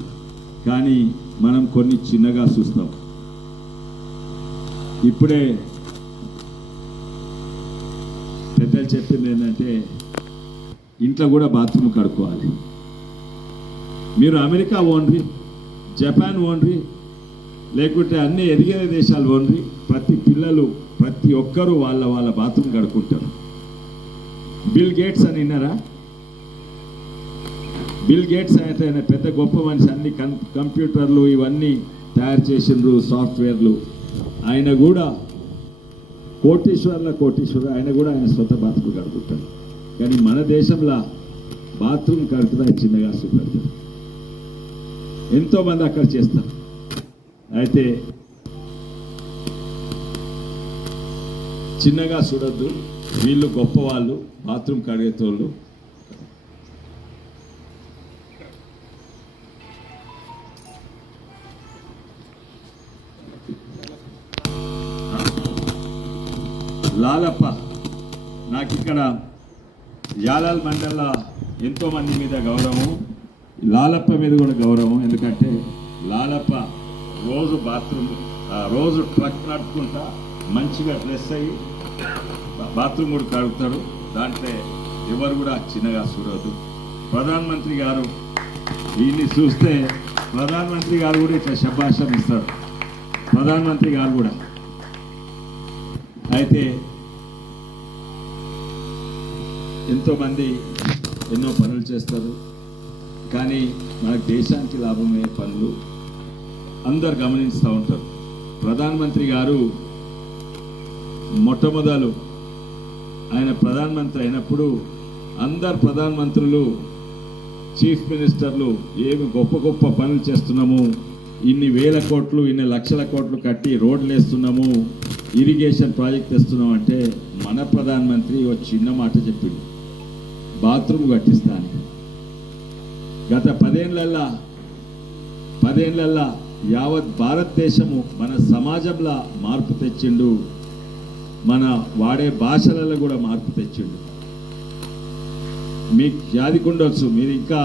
కానీ మనం కొన్ని చిన్నగా చూస్తాం. ఇప్పుడే పెద్దలు చెప్పింది ఏంటంటే ఇంట్లో కూడా బాత్రూమ్ కడుక్కోవాలి. మీరు అమెరికా ఓన్రి, జపాన్ ఓన్రి, లేకుంటే అన్ని ఎదిగే దేశాలు ఓన్రి, ప్రతి ఒక్కరూ వాళ్ళ బాత్రూమ్ కడుక్కుంటారు. బిల్ గేట్స్ అని విన్నారా? బిల్ గేట్స్ ఆయన పెద్ద గొప్ప మనిషి, అన్ని కంప్యూటర్లు ఇవన్నీ తయారు చేసిండ్రు, సాఫ్ట్వేర్లు. ఆయన కూడా కోటీశ్వరుడు, ఆయన కూడా ఆయన సొంత బాత్రూమ్ కడుపుతాడు. కానీ మన దేశంలో బాత్రూమ్ కడుపుతా చిన్నగా చూపెడతారు. ఎంతోమంది అక్కడ చేస్తారు. అయితే చిన్నగా చూడొద్దు, వీళ్ళు గొప్పవాళ్ళు, బాత్రూమ్ కడిగేతోళ్ళు. లాలప్ప, నాకు ఇక్కడ యాలాల్ మండల ఎంతోమంది మీద గౌరవం, లాలప్ప మీద కూడా గౌరవం. ఎందుకంటే లాలప్ప రోజు ట్రక్ నడుపుకుంటా మంచిగా డ్రెస్ అయ్యి బాత్రూమ్ కూడా కడుగుతాడు. దాంట్లో ఎవరు కూడా చిన్నగా చూడవద్దు. ప్రధానమంత్రి గారు దీన్ని చూస్తే ప్రధానమంత్రి గారు కూడా ఇట్లా శభాషం ఇస్తారు. ప్రధానమంత్రి గారు కూడా. అయితే ఎంతోమంది ఎన్నో పనులు చేస్తారు, కానీ మనకు దేశానికి లాభమయ్యే పనులు అందరు గమనిస్తూ ఉంటారు. ప్రధానమంత్రి గారు మొట్టమొదలు ఆయన ప్రధానమంత్రి అయినప్పుడు అందరు ప్రధానమంత్రులు చీఫ్ మినిస్టర్లు ఏమి గొప్ప గొప్ప పనులు చేస్తున్నాము, ఇన్ని వేల కోట్లు ఇన్ని లక్షల కోట్లు కట్టి రోడ్లు వేస్తున్నాము, ఇరిగేషన్ ప్రాజెక్ట్ తెస్తున్నాం అంటే మన ప్రధానమంత్రి ఒక చిన్న మాట చెప్పింది, బాత్రూమ్ కట్టిస్తాను. గత 10 ఏళ్ళల్లా యావత్ భారతదేశము మన సమాజంలో మార్పు తెచ్చిండు, మన వాడే భాషలలో కూడా మార్పు తెచ్చిండు. మీకు యాదికుండొచ్చు, మీరు ఇంకా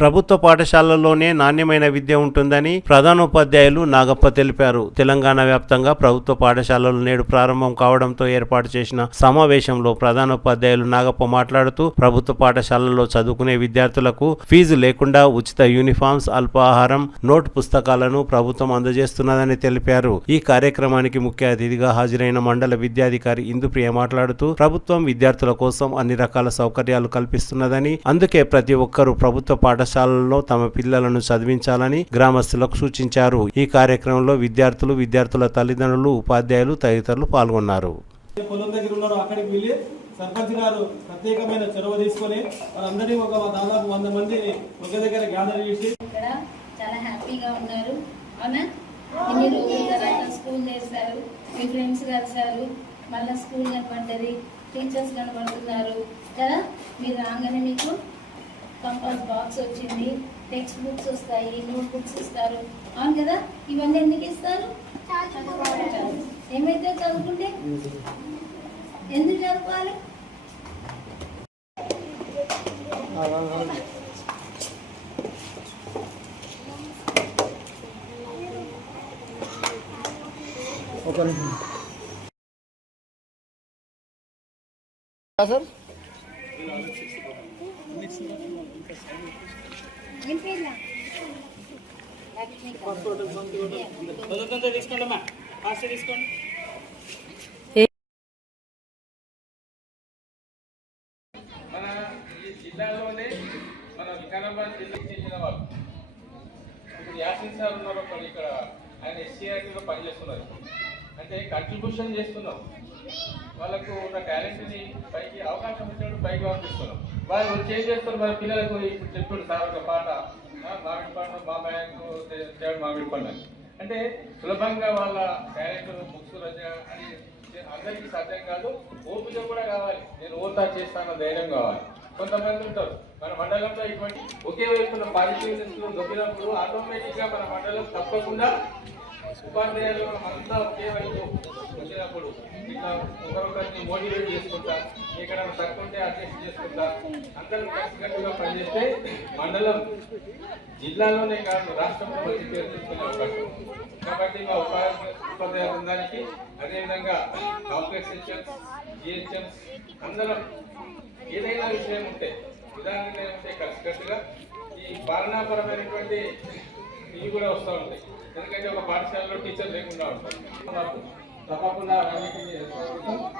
ప్రభుత్వ పాఠశాలల్లోనే నాణ్యమైన విద్య ఉంటుందని ప్రధానోపాధ్యాయులు నాగప్ప తెలిపారు. తెలంగాణ వ్యాప్తంగా ప్రభుత్వ పాఠశాలలు నేడు ప్రారంభం కావడంతో ఏర్పాటు చేసిన సమావేశంలో ప్రధానోపాధ్యాయులు నాగప్ప మాట్లాడుతూ ప్రభుత్వ పాఠశాలల్లో చదువుకునే విద్యార్థులకు ఫీజు లేకుండా ఉచిత యూనిఫామ్స్, అల్పాహారం, నోట్ పుస్తకాలను ప్రభుత్వం అందజేస్తున్నదని తెలిపారు. ఈ కార్యక్రమానికి ముఖ్య అతిథిగా హాజరైన మండల విద్యాధికారి ఇందుప్రియ మాట్లాడుతూ ప్రభుత్వం విద్యార్థుల కోసం అన్ని రకాల సౌకర్యాలు కల్పిస్తున్నదని, అందుకే ప్రతి ఒక్కరూ ప్రభుత్వ పాఠశాలల్లో తమ పిల్లలను చదివించాలని గ్రామస్తులకు సూచించారు. ఈ కార్యక్రమంలో విద్యార్థులు, విద్యార్థుల తల్లిదండ్రులు, ఉపాధ్యాయులు తదితరులు పాల్గొన్నారు. పొలం దగ్గర ఉన్నారో అక్కడికి వెళ్ళి సర్పంచ్ గారు ప్రత్యేకమైన చొరవ తీసుకొని వాళ్ళందరినీ ఒక దాదాపు 100 మందిని ఒక దగ్గర గ్యాదర్ చేసి ఇక్కడ చాలా హ్యాపీగా ఉన్నారు. అవునా, ఇన్ని రోజుల తర్వాత స్కూల్ చేశారు, మీ ఫ్రెండ్స్ కలిసారు, మళ్ళీ స్కూల్ కనబడ్డది, టీచర్స్ కనబడుతున్నారు కదా. మీరు రాగానే మీకు కంపాస్ బాక్స్ వచ్చింది, టెక్స్ట్ బుక్స్ వస్తాయి, నోట్ బుక్స్ ఇస్తారు. అవును కదా, ఇవన్నీ ఎందుకు ఇస్తారు? ఏమైతే చదువుకుంటే ఎందుకు చదువుకోవాలి? తీసుకోండి, తీసుకోండి. మన ఈ జిల్లాలోనే మన వికారాబాద్ జిల్లాకి చెందిన వాళ్ళు ఇప్పుడు యాసిన్ సార్ ఉన్నారు ఒకరు ఇక్కడ, ఆయన ఎస్సీఆర్టీలో పనిచేస్తున్నారు. అంటే కంట్రిబ్యూషన్ చేస్తున్నాం, వాళ్ళకు ఉన్న టాలెంట్ని పైకి అవకాశం వచ్చినప్పుడు పైకి పంపిస్తున్నాం. వాళ్ళు వచ్చి ఏం చేస్తారు, మన పిల్లలకు ఇప్పుడు చెప్పాడు సార్ ఒక పాట, మామిడి పండు మా బ్యాంకు మామిడి పండు అని. అంటే సులభంగా వాళ్ళ టాలెంట్ బుక్స్ అని అందరికీ సాధ్యం కాదు, ఓపిక కూడా కావాలి. నేను ఓతా చేస్తాను ధైర్యం కావాలి. కొంతమంది ఉంటారు మన మండలంలో ఇటువంటి ఒకే వైపున పాజిటివ్నెస్ దొరికినప్పుడు ఆటోమేటిక్గా మన మండలం తప్పకుండా ఉపాధ్యాయులు అంతా ఒకే వైపు వచ్చినప్పుడు ఇట్లా ఒకరొకరిని మోటివేట్ చేసుకుంటా, ఇక్కడ తక్కువ ఉంటే అడ్జస్ట్ చేసుకుంటా, అందరూ కలిసికట్టుగా పనిచేస్తే మండలం జిల్లాలోనే కాదు రాష్ట్రంలో మంచి పేరు తెచ్చుకునే అవకాశం. కాబట్టి మా ఉపాధ్యాయ బృందానికి అదేవిధంగా కాంప్లెక్స్ హెచ్ఎంస్, జిహెచ్ఎంస్ అందరం ఏదైనా విషయం ఉంటే విధానంగా ఉంటే కలిసికట్టుగా ఈ పాలనాపరమైనటువంటి ఇవి కూడా వస్తూ ఉంటాయి. ఎందుకంటే ఒక పాఠశాలలో టీచర్ లేకుండా ఉంటారు, తప్పకుండా అన్నింటినీ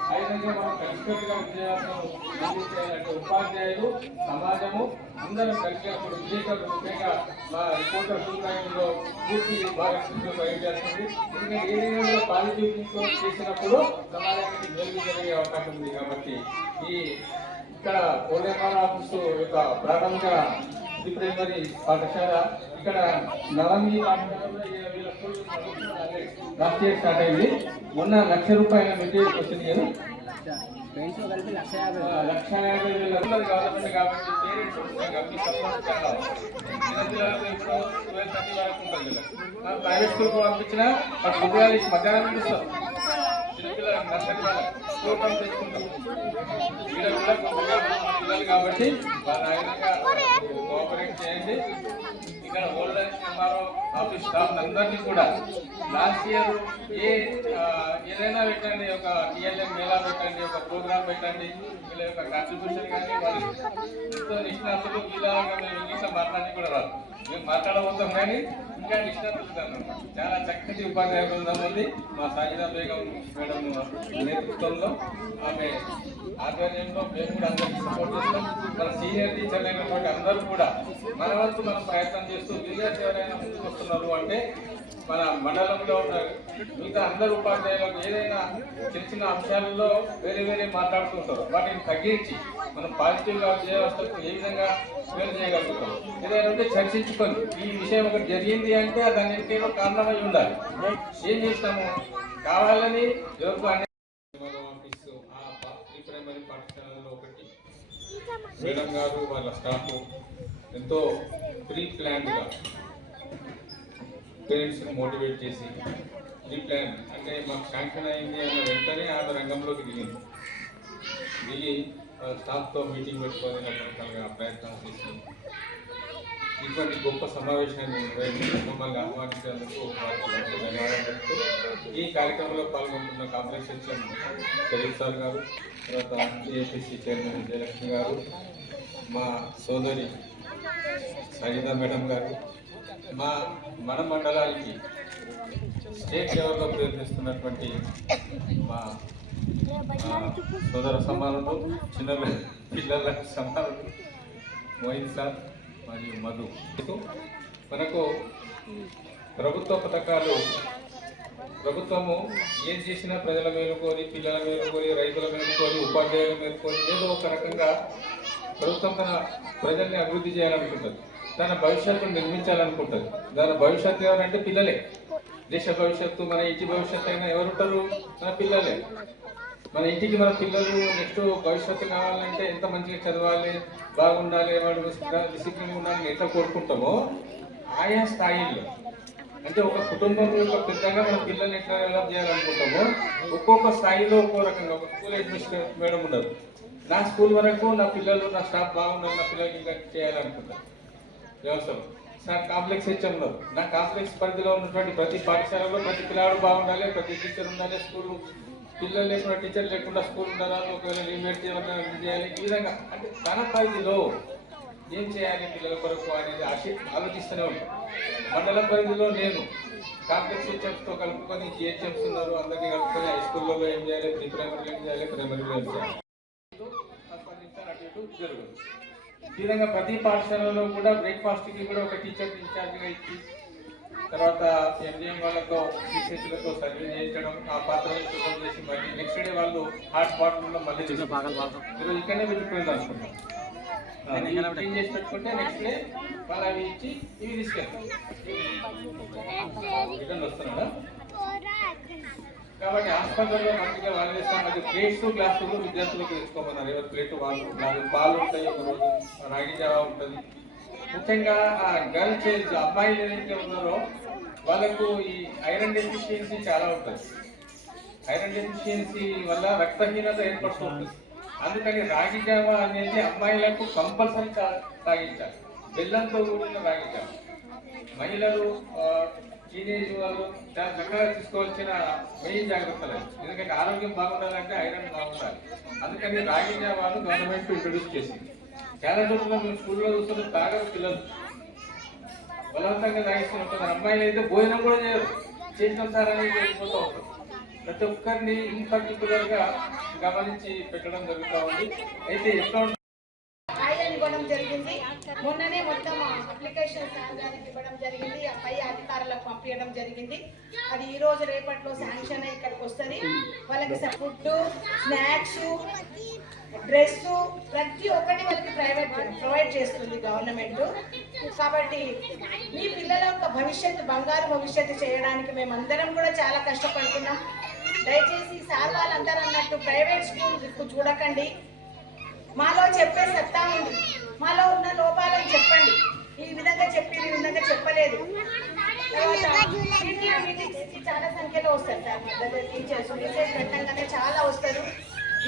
అదేవిధంగా మనం కలిసికట్టుగా విద్యాభ్యాసం అందించాలంటే ఉపాధ్యాయులు, సమాజము అందరం కలిసినప్పుడు విజేతలు ముఖ్యంగా మా రిపోర్టర్ సూచనలో పూర్తి భాగస్వామ్యం బయలుదేరుతుంది. ఎందుకంటే ఏదైనా పాజిటివ్ థింకింగ్ చేసినప్పుడు సమాజానికి మేలు జరిగే అవకాశం ఉంది. కాబట్టి ఈ ఇక్కడ ఓలేమాల ఆఫీసు యొక్క ప్రాథమిక ప్రైమరీ పాఠశాల ఇక్కడ నవంగి పాఠశాలలో వీళ్ళ స్కూల్ లాస్ట్ ఇయర్ స్టార్ట్ అయింది. మొన్న ₹1,00,000 మెటీరియల్ వచ్చింది కదా, 1,50,000 గవర్నమెంట్ కాబట్టి పేరెంట్స్ మీ సపోర్ట్ చాలా చిన్నపిల్లలకు ఇప్పుడు 12:30 వరకు ఉంటుంది కదా. ప్రైవేట్ స్కూల్కి పంపించినా పొద్దుగాల మధ్యాహ్నం ఇస్తాం, చిన్నపిల్లలకు నర్సరీ వాళ్ళకి స్కూల్ తెచ్చుకుంటాం. పిల్లలు కాబట్టి వాళ్ళ విధంగా కోఆపరేట్ చేయండి. ఇక్కడ ఓల్డ్ ఎంఆర్ఓ ఆఫీస్ స్టాఫ్ అందరినీ కూడా లాస్ట్ ఇయర్ ఏదైనా పెట్టండి, ఒక టీఎల్ఎం మేళా పెట్టండి, ఒక ప్రోగ్రామ్ పెట్టండి, వీళ్ళ యొక్క కాంట్రిబ్యూషన్ కానీ వాళ్ళు ఎంతో నిష్ణాతులు. వీళ్ళగా మేము ఇంగ్లీష్లో మాట్లాడి కూడా రాదు, మేము మాట్లాడబోతాం కానీ ఇంకా నిష్ణాతులు అన్నమాట. చాలా చక్కటి ఉపాధ్యాయ బృందం ఉంది మా సాజిదా బేగం మేడం నేతృత్వంలో. ఆమె ఆధ్వర్యంలో మేము కూడా అందరికీ సపోర్ట్ చేస్తాం. మన సీనియర్ టీచర్లు అయినటువంటి అందరూ కూడా మన వంతు మనం ప్రయత్నం చేస్తూ లీడర్స్ ఎవరైనా ముందుకు వస్తున్నారు అంటే మన మండలంలో ఉన్న మిగతా అందరు ఉపాధ్యాయులకు ఏదైనా చిన్న చిన్న అంశాలలో వేరే మాట్లాడుతుంటారు. వాటిని తగ్గించి మనం పాజిటివ్గా వ్యవస్థకు ఏ విధంగా మేలు చేయగలుగుతాం ఏదైనా ఉంటే చర్చించుకొని ఈ విషయం ఒకటి జరిగింది అంటే దాని ఏదో కారణమై ఉండాలి. ఏం చేసినాము కావాలని ఎవరికి ఆఫీసు ప్రీ ప్రైమరీ పాఠశాలలో ఒకటి మేడం గారు వాళ్ళ స్టాఫ్ ఎంతో ప్రీ ప్లాన్డ్గా పేరెంట్స్ని మోటివేట్ చేసి ప్రీ ప్లాన్ అంటే మాకు శాంక్షన్ అయింది అన్న వెంటనే ఆమె రంగంలోకి దిగి స్టాఫ్తో మీటింగ్ పెట్టుకొని రకరకాలుగా ప్రయత్నాలు చేసి ఇటువంటి గొప్ప సమావేశాన్ని మమ్మల్ని ఆహ్వానించేందుకు వారికి ధన్యవాదాలు చెప్తూ ఈ కార్యక్రమంలో పాల్గొంటున్న కాంప్లెక్స్ హెచ్ఎం షరీఫ్ సార్ గారు, తర్వాత ఏపీసీ చైర్మన్ విజయలక్ష్మి గారు, మా సోదరి సజితా మేడం గారు, మన మండలానికి స్టేట్ లెవెల్లో ప్రయత్నిస్తున్నటువంటి మా సోదర సమానులు, చిన్న పిల్లల సమానులు మోహిత్ సార్ మరియు మధు. మనకు ప్రభుత్వ పథకాలు ప్రభుత్వము ఏం చేసినా ప్రజల మేలుకోరి, పిల్లల మేలుకోరి, రైతుల మేలుకోరి, ఉపాధ్యాయుల మేలుకోరి ఏదో ఒక రకంగా ప్రభుత్వం తన ప్రజల్ని అభివృద్ధి చేయాలనుకుంటుంది, తన భవిష్యత్తును నిర్మించాలనుకుంటుంది. దాని భవిష్యత్తు ఎవరంటే పిల్లలే. దేశ భవిష్యత్తు, మన ఇంటి భవిష్యత్తు అయినా ఎవరుంటారు? మన పిల్లలే. మన ఇంటికి మన పిల్లలు నెక్స్ట్ భవిష్యత్తు కావాలంటే ఎంత మంచిగా చదవాలి, బాగుండాలి, వాడు డిసిప్లిన్ ఉండాలని ఎట్లా కోరుకుంటామో ఆయా స్థాయిల్లో అంటే ఒక కుటుంబంలో ఒక పెద్దగా మన పిల్లల్ని ఎట్లా డెవలప్ చేయాలనుకుంటామో ఒక్కొక్క స్థాయిలో ఒక్కో రకంగా ఒక స్కూల్ అడ్మినిస్ట్రేషన్ మేడం ఉండదు. నా స్కూల్ వరకు నా పిల్లలు, నా స్టాఫ్ బాగుండాలి, నా పిల్లలకి ఇంకా చేయాలనుకుంటాను. వ్యవసాయం సార్ కాంప్లెక్స్ హెచ్ఎం ఉన్నారు. నా కాంప్లెక్స్ పరిధిలో ఉన్నటువంటి ప్రతి పాఠశాలలో ప్రతి పిల్లాడు బాగుండాలి, ప్రతి టీచర్ ఉండాలి, స్కూల్ పిల్లలు లేకుండా టీచర్ లేకుండా స్కూల్ ఉండాలి, ఒకవేళ లిమిట్ చేయాలి. ఈ విధంగా అంటే తన పరిధిలో ఏం చేయాలి పిల్లల కొరకు అనేది ఆలోచిస్తూనే ఉంటాం. మండల పరిధిలో నేను కాంప్లెక్స్ హెచ్ఎంస్తో కలుపుకొని జిహెచ్ఎంస్ ఉన్నారు, అందరినీ కలుపుకొని హై స్కూల్లో ఏం చేయాలి, ప్రీ ప్రైమరీలో ఏం చేయాలి, ప్రైమరీలో ఏం చేయాలి అటు ఇటు జరుగుతుంది. ఈ విధంగా ప్రతి పాఠశాలలో కూడా బ్రేక్ఫాస్ట్కి కూడా ఒక టీచర్ ఇన్ఛార్జ్గా ఇచ్చి తర్వాత ఎంజిఎం వాళ్ళతో సిసిలతో సర్వే చేయించడం, ఆ పాత్రలు శుభ్రం చేసి మళ్ళీ నెక్స్ట్ డే వాళ్ళు హాట్ వాటర్లో మళ్ళీ ఈరోజు ఇక్కడనే వెళ్ళిపోయింది అనుకుంటాం. క్లీన్ చేసి పెట్టుకుంటే నెక్స్ట్ డే వాళ్ళు అవి ఇచ్చి ఇవి తీసుకెళ్తాం. రిటర్న్ వస్తున్నాడా? కాబట్టి హాస్పిటల్లో మంచిగా వాళ్ళు చేస్తాం. అది ప్లేట్స్ గ్లాసులు విద్యార్థులకు తెచ్చుకోమన్నారు. ఎవరి ప్లేట్ వాళ్ళు పాలు ఉంటాయి, ఒక రోజు రాగి జావా ఉంటుంది. ముఖ్యంగా ఆ గర్ల్ చైల్డ్ అబ్బాయిలు ఏదైతే ఉన్నారో వాళ్ళకు ఈ ఐరన్ డెఫిషియన్సీ చాలా ఉంటుంది. ఐరన్ డెఫిషియన్సీ వల్ల రక్తహీనత ఏర్పడుతుంది. అందుకని రాగి జావా అనేది అమ్మాయిలకు కంపల్సరీ తాగించాలి. బెల్లంతో కూడిన రాగి జావా. మహిళలు టీనేజ్ వాళ్ళు చాలా చక్కగా తీసుకోవాల్సిన మెయిన్ జాగ్రత్తలు. ఎందుకంటే ఆరోగ్యం బాగుండాలంటే ఐరన్ బాగుండాలి. అందుకని రాగి జావాను గవర్నమెంట్ ఇంట్రొడ్యూస్ చేసింది. చాలా రోజుల్లో మేము స్కూల్లో చూస్తున్న తాగరు పిల్లలు, బలవంతంగా తాగిస్తూ ఉంటున్నారు. అమ్మాయిలు అయితే భోజనం కూడా చేయరు, చేసిన సారని వెళ్ళిపోతూ ఉంటారు. ప్రతి ఒక్కరిని ఇన్ పర్టికులర్గా గమనించి పెట్టడం జరుగుతూ ఉంది. అయితే ఎట్లా ఇవ్వడం జరిగింది. మొన్ననే మొత్తం అప్లికేషన్ ఇవ్వడం జరిగింది, పై అధికారులకు పంపించడం జరిగింది. అది ఈ రోజు రేపట్లో శాంక్షన్ అయ్యి ఇక్కడికి వస్తుంది. వాళ్ళకి ఫుడ్, స్నాక్స్, డ్రెస్ ప్రతి ఒక్కటి వాళ్ళకి ప్రొవైడ్ చేస్తుంది గవర్నమెంట్. కాబట్టి మీ పిల్లల యొక్క భవిష్యత్తు, బంగారు భవిష్యత్తు చేయడానికి మేమందరం కూడా చాలా కష్టపడుతున్నాం. దయచేసి సార్ వాళ్ళందరూ అన్నట్టు ప్రైవేట్ స్కూల్ చూడకండి. మాలో చెప్పే సత్తా ఉంది, మాలో ఉన్న లోపాలను చెప్పండి. ఈ విధంగా చెప్పి ఈ విధంగా చెప్పలేదు. తర్వాత మీటింగ్స్కి చాలా సంఖ్యలో వస్తారు సార్ మా దగ్గర టీచర్స్. మెసేజ్ పెట్టంగానే చాలా వస్తారు.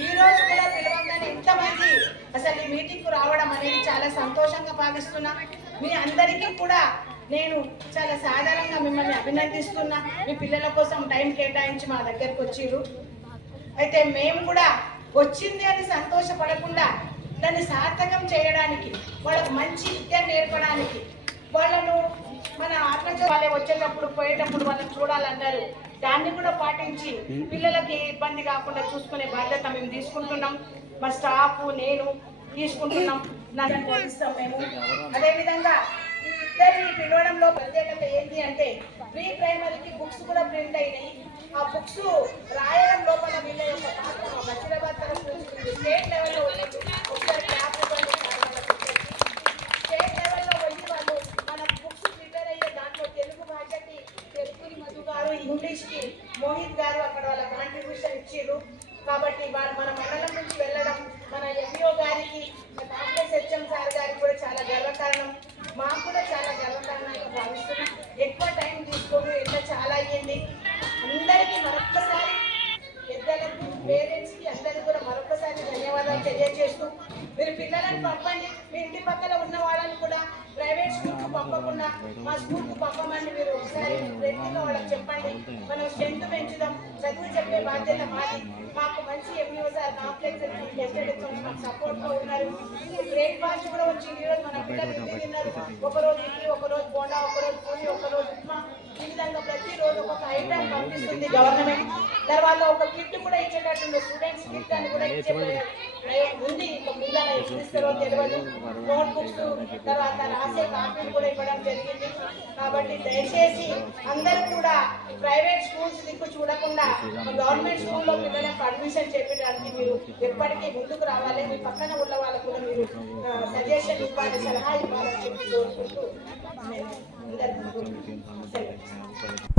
ఈ రోజు కూడా పిలవంగానే ఎంతమంది అసలు ఈ మీటింగ్కు రావడం అనేది చాలా సంతోషంగా భావిస్తున్నా. మీ అందరికీ కూడా నేను చాలా సాధారణంగా మిమ్మల్ని అభినందిస్తున్నా. మీ పిల్లల కోసం టైం కేటాయించి మా దగ్గరకు వచ్చిర్రు. అయితే మేము కూడా వచ్చింది అని సంతోషపడకుండా దాన్ని సార్థకం చేయడానికి, వాళ్ళకు మంచి విద్య నేర్పడానికి, వాళ్ళను మన ఆత్మహత్య వాళ్ళే వచ్చేటప్పుడు పోయేటప్పుడు వాళ్ళని చూడాలన్నారు. దాన్ని కూడా పాటించి పిల్లలకి ఇబ్బంది కాకుండా చూసుకునే బాధ్యత మేము తీసుకుంటున్నాం. మా స్టాఫ్ నేను తీసుకుంటున్నాం. నాకు పోలిస్తాం మేము. అదేవిధంగా ఇద్దరిని పిలవడంలో ప్రత్యేకత ఏంటి అంటే ప్రీ ప్రైమరీకి బుక్స్ కూడా ప్రింట్ అయినాయి. ఆ బుక్స్ రాయడం లోపల వీళ్ళ యొక్క పాత్ర మచిలీబాద్ తరఫు నుంచి స్టేట్ లెవెల్లో వెళ్ళి ఒకసారి క్లాప్ ఇవ్వండి. స్టేట్ లెవెల్లో వెళ్ళి వాళ్ళు మన బుక్స్ ప్రిపేర్ అయ్యే దాంట్లో తెలుగు భాషకి తెలుగుని మధు గారు, ఇంగ్లీష్కి మోహిత్ గారు అక్కడ వాళ్ళ కాంట్రిబ్యూషన్ ఇచ్చారు. కాబట్టి వాళ్ళు మన మండలం నుంచి వెళ్ళడం మన ఎంఈఓ గారికి, కాంగ్రెస్ హెచ్ఎం సార్ గారికి కూడా చాలా గర్వకారణం. మాకు కూడా చాలా గర్వకారణంగా భావిస్తున్నాం. ఎక్కువ టైం తీసుకోవడం ఎంత చాలా అయ్యింది. అందరికీ మరొక్కసారి పెద్దలకు, పేరెంట్స్కి అందరికీ కూడా మరొకసారి ధన్యవాదాలు తెలియజేస్తూ మీరు పిల్లలను పంపండి. మీ ఇంటి పక్కన ఉన్న వాళ్ళని కూడా ప్రైవేట్ స్కూల్కు పంపకుండా మా స్కూల్కు పంపమని మీరు ఒకసారి ఫ్రెండ్గా వాళ్ళకి చెప్పండి. మనం స్ట్రెంత్ పెంచుదాం. చదువు చెప్పే బాధ్యత మాది. మాకు మంచి ఎంఈఓ సార్ కాంప్లెక్స్ మాకు సపోర్ట్గా ఉన్నారు. బ్రేక్ఫాస్ట్ కూడా వచ్చింది. ఈరోజు మన పిల్లలు తిన్నారు. ఒకరోజు ఇడ్లీ, ఒకరోజు బోండా, ఒకరోజు పూరి, ఒకరోజు ఉప్మా. ఈ విధంగా ప్రతిరోజు ఒక ఐటమ్ పంపిస్తుంది గవర్నమెంట్. తర్వాత ఒక కిట్ కూడా ఇచ్చేటట్టు స్టూడెంట్స్ కిట్ అని కూడా ఇచ్చే ఉంది. ఇంకా ముందర ఇస్తారో తెలియదు. నోట్ బుక్స్, తర్వాత రాసే కాపీలు కూడా ఇవ్వడం జరిగింది. కాబట్టి దయచేసి అందరూ కూడా ప్రైవేట్ స్కూల్స్ దిక్కు చూడకుండా గవర్నమెంట్ స్కూల్లో పిల్లలకు అడ్మిషన్ చెప్పడానికి మీరు ఎప్పటికీ ముందుకు రావాలి. మీ పక్కన ఉన్న వాళ్ళకు కూడా మీరు సజెషన్ ఇవ్వాలి, సలహా ఇవ్వాలని చెప్పి కోరుకుంటూ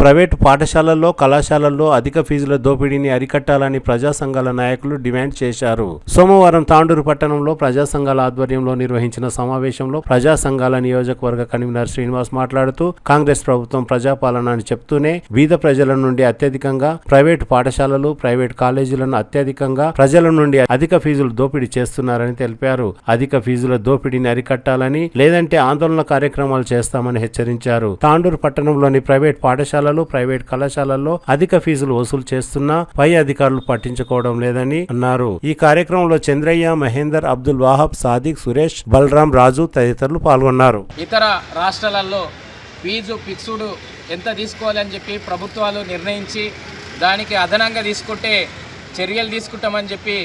ప్రైవేటు పాఠశాలల్లో, కళాశాలల్లో అధిక ఫీజుల దోపిడీని అరికట్టాలని ప్రజా సంఘాల నాయకులు డిమాండ్ చేశారు. సోమవారం తాండూరు పట్టణంలో ప్రజా సంఘాల ఆధ్వర్యంలో నిర్వహించిన సమావేశంలో ప్రజా సంఘాల నియోజకవర్గ కన్వీనర్ శ్రీనివాస్ మాట్లాడుతూ కాంగ్రెస్ ప్రభుత్వం ప్రజాపాలన అని చెప్తూనే బీద ప్రజల నుండి అత్యధికంగా ప్రైవేటు పాఠశాలలు, ప్రైవేటు కాలేజీలను అత్యధికంగా ప్రజల నుండి అధిక ఫీజులు దోపిడీ చేస్తున్నారని తెలిపారు. అధిక ఫీజుల దోపిడీని అరికట్టాలని, లేదంటే ఆందోళన కార్యక్రమాలు చేస్తామని హెచ్చరించారు. తాండూరు పట్టణంలోని ప్రైవేట్ పాఠశాలలు, ప్రైవేట్ కళాశాలల్లో అధిక ఫీజులు వసూలు చేస్తున్నా పై అధికారులు పట్టించుకోవడం లేదని అన్నారు. ఈ కార్యక్రమంలో చంద్రయ్య, మహేందర్, అబ్దుల్ వాహబ్, సాదిక్, సురేష్, బలరాం, రాజు తదితరులు పాల్గొన్నారు. ఇతర రాష్ట్రాలలో ఫీజు ఫిక్స్డ్ ఎంత తీసుకోవాలని చెప్పి ప్రభుత్వాలు నిర్ణయించి దానికి అదనంగా తీసుకుంటే చర్యలు తీసుకుంటామని చెప్పి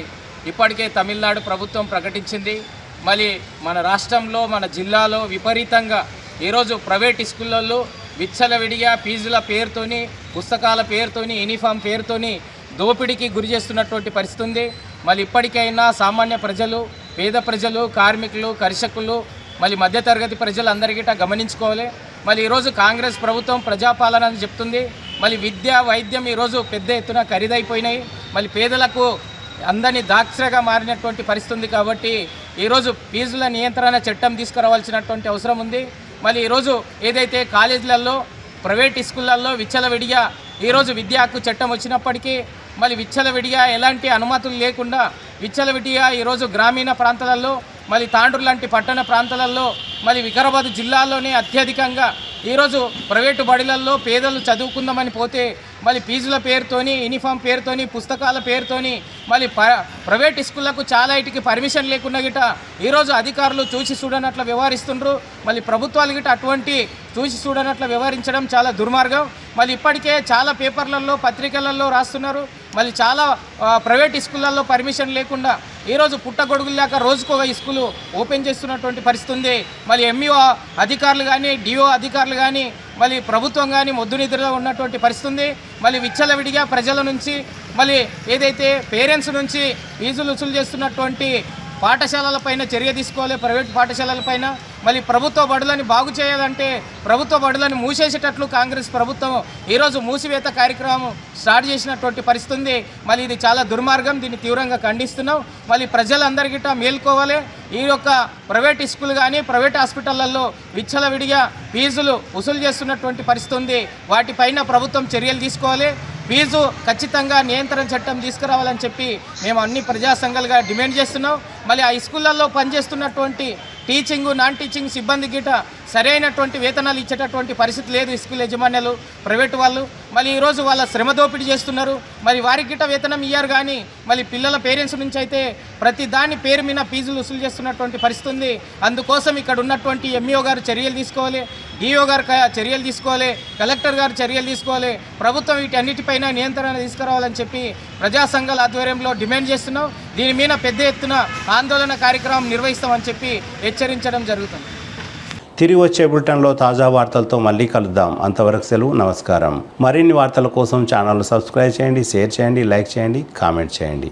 ఇప్పటికే తమిళనాడు ప్రభుత్వం ప్రకటించింది. మళ్ళీ మన రాష్ట్రంలో, మన జిల్లాలో విపరీతంగా ఈరోజు ప్రైవేట్ స్కూళ్ళల్లో విచ్చలవిడిగా ఫీజుల పేరుతోని, పుస్తకాల పేరుతోని, యూనిఫామ్ పేరుతోని దోపిడీకి గురి చేస్తున్నటువంటి పరిస్థితి ఉంది. మళ్ళీ ఇప్పటికైనా సామాన్య ప్రజలు, పేద ప్రజలు, కార్మికులు, కర్షకులు, మళ్ళీ మధ్యతరగతి ప్రజలు అందరికీ గమనించుకోవాలి. మళ్ళీ ఈరోజు కాంగ్రెస్ ప్రభుత్వం ప్రజాపాలన అని చెప్తుంది. మళ్ళీ విద్య, వైద్యం ఈరోజు పెద్ద ఎత్తున ఖరీదైపోయినాయి. మళ్ళీ పేదలకు అందరినీ దాక్షగా మారినటువంటి పరిస్థితి ఉంది. కాబట్టి ఈరోజు ఫీజుల నియంత్రణ చట్టం తీసుకురావాల్సినటువంటి అవసరం ఉంది. మళ్ళీ ఈరోజు ఏదైతే కాలేజీలలో, ప్రైవేట్ స్కూళ్ళల్లో విచ్చలవిడిగా ఈరోజు విద్యా హక్కు చట్టం వచ్చినప్పటికీ మళ్ళీ విచ్చలవిడిగా ఎలాంటి అనుమతులు లేకుండా విచ్చలవిడిగా ఈరోజు గ్రామీణ ప్రాంతాలలో, మళ్ళీ తాండూరు లాంటి పట్టణ ప్రాంతాలలో, మళ్ళీ వికారాబాద్ జిల్లాలోనే అత్యధికంగా ఈరోజు ప్రైవేటు బడులలో పేదలు చదువుకుందామని పోతే మళ్ళీ ఫీజుల పేరుతోని, యూనిఫామ్ పేరుతోని, పుస్తకాల పేరుతోని మళ్ళీ ప్రైవేట్ స్కూళ్ళకు చాలా ఇటుకి పర్మిషన్ లేకుండా గిట ఈరోజు అధికారులు చూసి చూడనట్లు వ్యవహరిస్తుండ్రు. మళ్ళీ ప్రభుత్వాలు గిట అటువంటి చూసి చూడనట్లు వ్యవహరించడం చాలా దుర్మార్గం. మళ్ళీ ఇప్పటికే చాలా పేపర్లలో, పత్రికలలో రాస్తున్నారు. మళ్ళీ చాలా ప్రైవేట్ స్కూళ్ళల్లో పర్మిషన్ లేకుండా ఈరోజు పుట్టగొడుగులాక రోజుకు ఒక స్కూలు ఓపెన్ చేస్తున్నటువంటి పరిస్థితి ఉంది. మళ్ళీ ఎంఈఓ అధికారులు కానీ, డిఓ అధికారులు కానీ, మళ్ళీ ప్రభుత్వం కానీ మొద్దు నిద్రలో ఉన్నటువంటి పరిస్థితి ఉంది. మళ్ళీ విచ్చలవిడిగా ప్రజల నుంచి, మళ్ళీ ఏదైతే పేరెంట్స్ నుంచి ఫీజులు వసూలు చేస్తున్నటువంటి పాఠశాలలపైన చర్య తీసుకోవాలి. ప్రైవేట్ పాఠశాలలపైన మళ్ళీ ప్రభుత్వ బడులని బాగు చేయాలంటే ప్రభుత్వ బడులను మూసేసేటట్లు కాంగ్రెస్ ప్రభుత్వం ఈరోజు మూసివేత కార్యక్రమం స్టార్ట్ చేసినటువంటి పరిస్థితి ఉంది. మళ్ళీ ఇది చాలా దుర్మార్గం. దీన్ని తీవ్రంగా ఖండిస్తున్నాం. మళ్ళీ ప్రజలందరికీ మేల్కోవాలి. ఈ యొక్క ప్రైవేట్ స్కూల్ కానీ, ప్రైవేట్ హాస్పిటళ్లలో విచ్చలవిడిగా ఫీజులు వసూలు చేస్తున్నటువంటి పరిస్థితి ఉంది. వాటిపైన ప్రభుత్వం చర్యలు తీసుకోవాలి. ఫీజు ఖచ్చితంగా నియంత్రణ చట్టం తీసుకురావాలని చెప్పి మేము అన్ని ప్రజా సంఘాలుగా డిమాండ్ చేస్తున్నాం. మళ్ళీ ఆ స్కూళ్ళల్లో పనిచేస్తున్నటువంటి టీచింగ్, నాన్ టీచింగ్ సిబ్బంది గిట సరైనటువంటి వేతనాలు ఇచ్చేటటువంటి పరిస్థితి లేదు. స్కూల్ యజమానులు ప్రైవేటు వాళ్ళు మళ్ళీ ఈరోజు వాళ్ళ శ్రమ దోపిడీ చేస్తున్నారు. మరి వారికి గిట్ట వేతనం ఇయ్యారు, కానీ మళ్ళీ పిల్లల పేరెంట్స్ నుంచి అయితే ప్రతి దాని పేరు మీద ఫీజులు వసూలు చేస్తున్నటువంటి పరిస్థితి ఉంది. అందుకోసం ఇక్కడ ఉన్నటువంటి ఎంఈఓ గారు చర్యలు తీసుకోవాలి, డిఓ గారు చర్యలు తీసుకోవాలి, కలెక్టర్ గారు చర్యలు తీసుకోవాలి. ప్రభుత్వం వీటన్నిటిపైన నియంత్రణ తీసుకురావాలని చెప్పి ప్రజా సంఘాల ఆధ్వర్యంలో డిమాండ్ చేస్తున్నాం. దీని మీద పెద్ద ఎత్తున ఆందోళన కార్యక్రమం నిర్వహిస్తామని చెప్పి హెచ్చరించడం జరుగుతుంది. తిరిగి వచ్చే బులెటిన్లో తాజా వార్తలతో మళ్ళీ కలుద్దాం. అంతవరకు సెలవు, నమస్కారం. మరిన్ని వార్తల కోసం ఛానల్ సబ్స్క్రైబ్ చేయండి, షేర్ చేయండి, లైక్ చేయండి, కామెంట్ చేయండి.